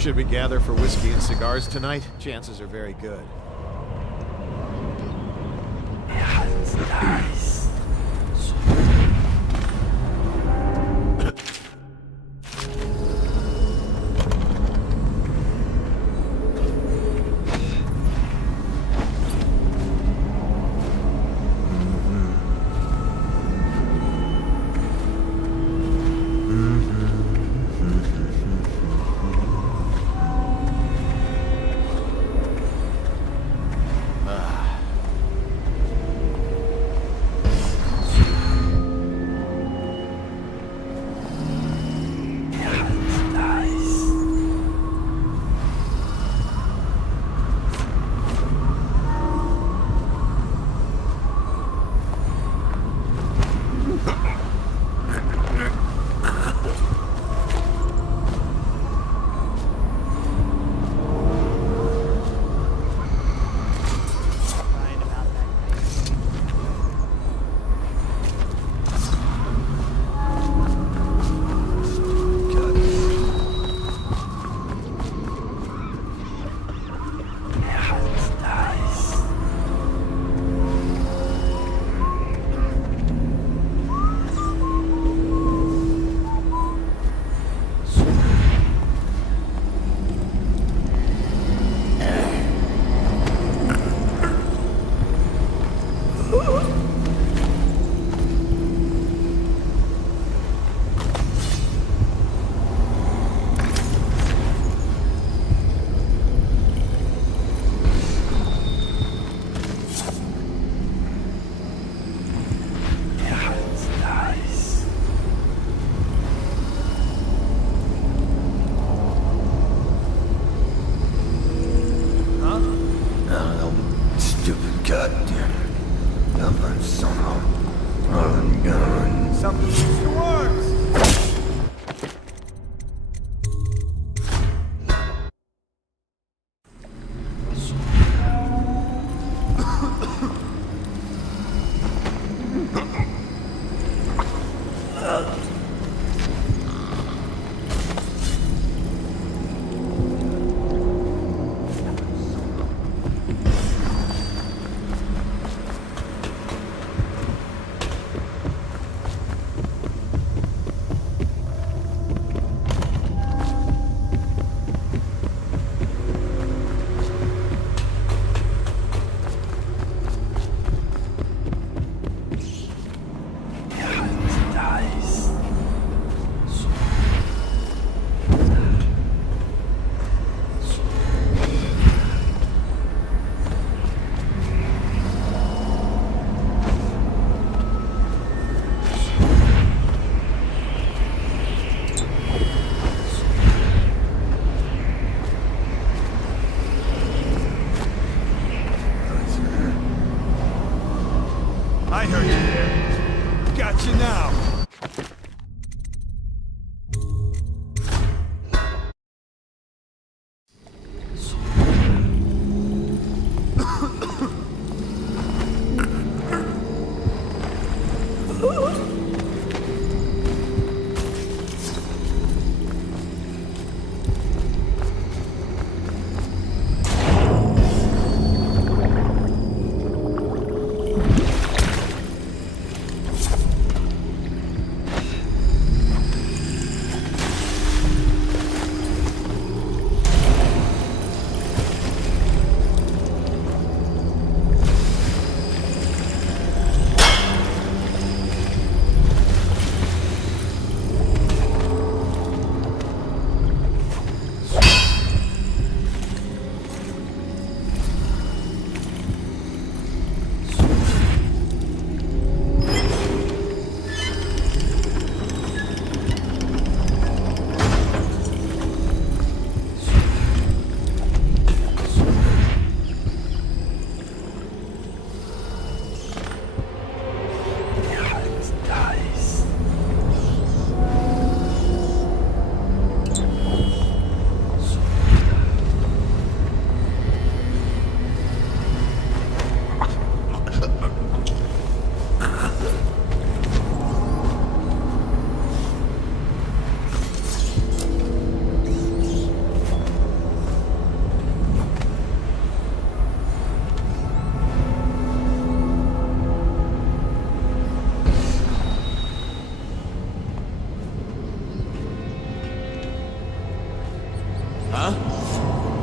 Should we gather for whiskey and cigars tonight? Chances are very good. Something needs to work.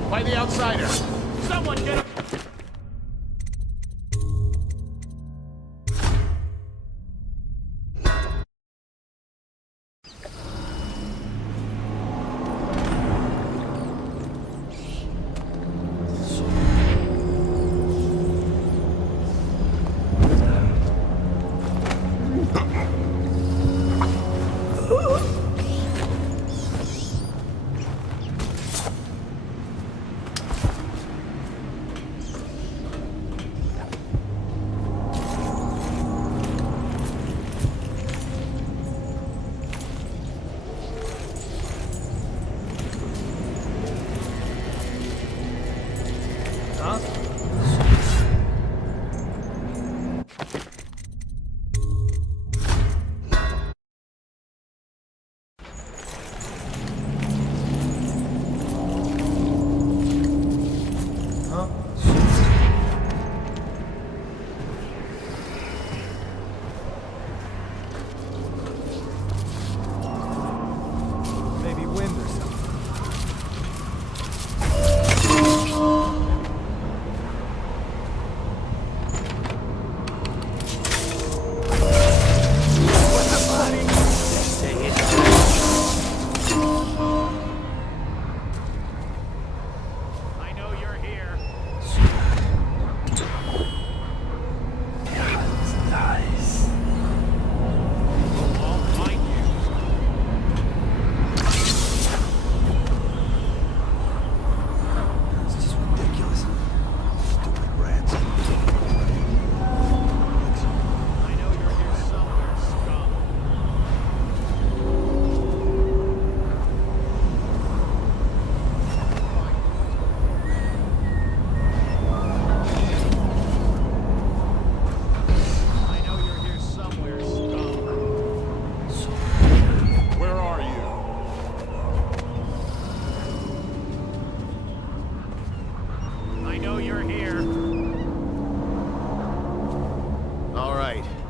By the outsider! Someone get him!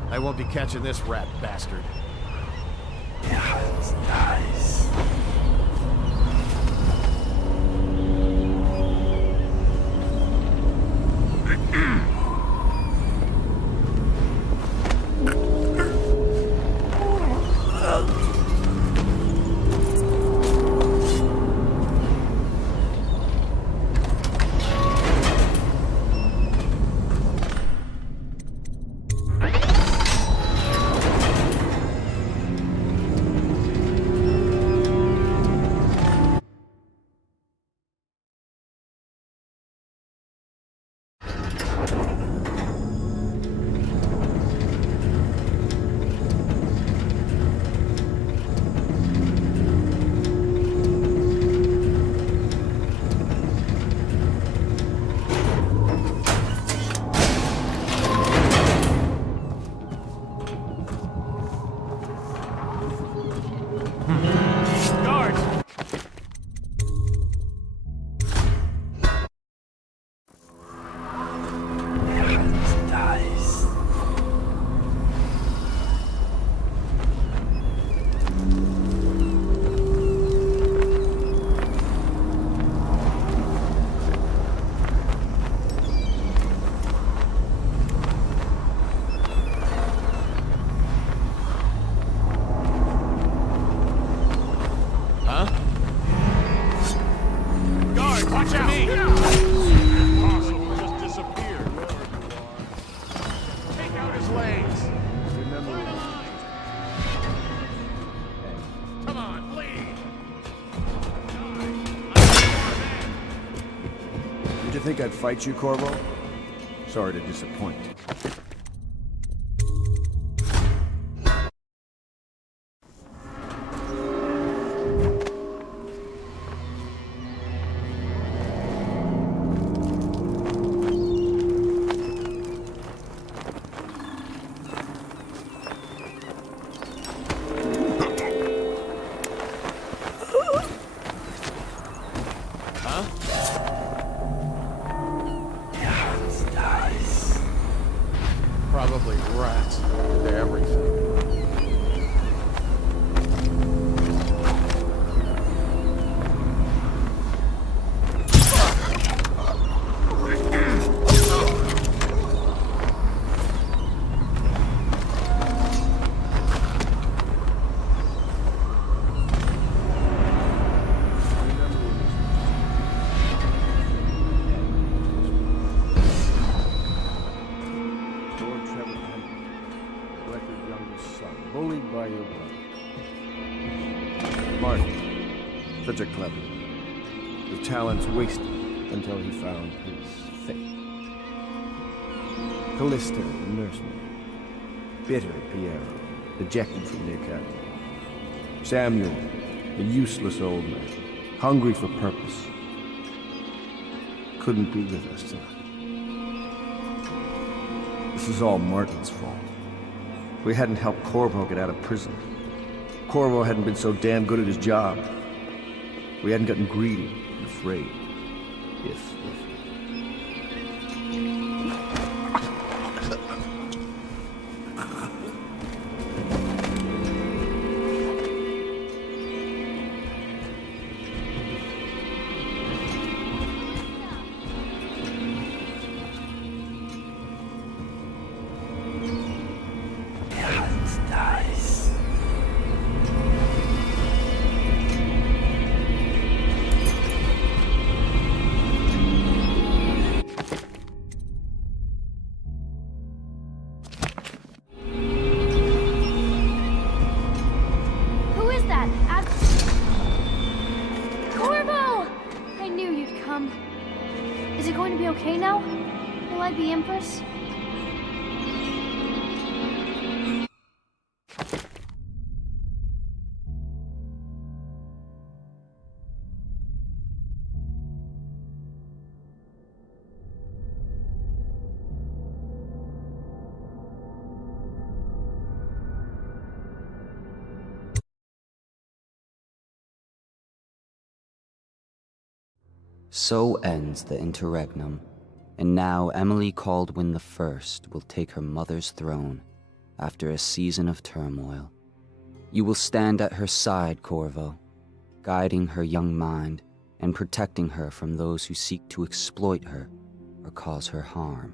I won't be catching this rat bastard. Yeah, it's nice. Think I'd fight you, Corvo? Sorry to disappoint. by your brother. Martin, such a clever one. His talents wasted until he found his fate. Callista, the nursemaid. Bitter Piero, ejected from the academy. Samuel, a useless old man, hungry for purpose. Couldn't be with us tonight. This is all Martin's fault. If we hadn't helped Corvo get out of prison, Corvo hadn't been so damn good at his job. We hadn't gotten greedy and afraid. If. Is it going to be okay now? Will I be Empress? So ends the interregnum, and now Emily Caldwin I will take her mother's throne after a season of turmoil. You will stand at her side, Corvo, guiding her young mind and protecting her from those who seek to exploit her or cause her harm.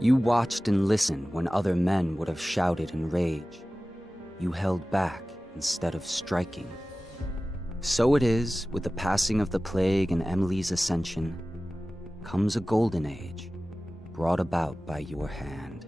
You watched and listened when other men would have shouted in rage. You held back instead of striking. So it is, with the passing of the plague and Emily's ascension, comes a golden age, brought about by your hand.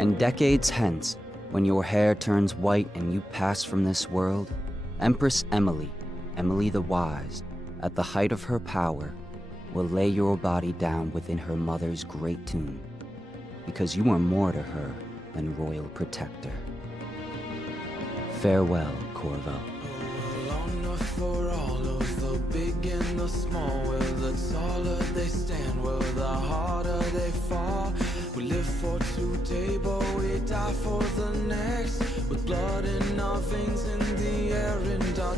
And decades hence, when your hair turns white and you pass from this world, Empress Emily, Emily the Wise, at the height of her power, will lay your body down within her mother's great tomb, because you are more to her than royal protector. Farewell, Corvo. For all of the big and the small, where the taller they stand, where the harder they fall. We live for today, but we die for the next, with blood in our veins, in the air, and our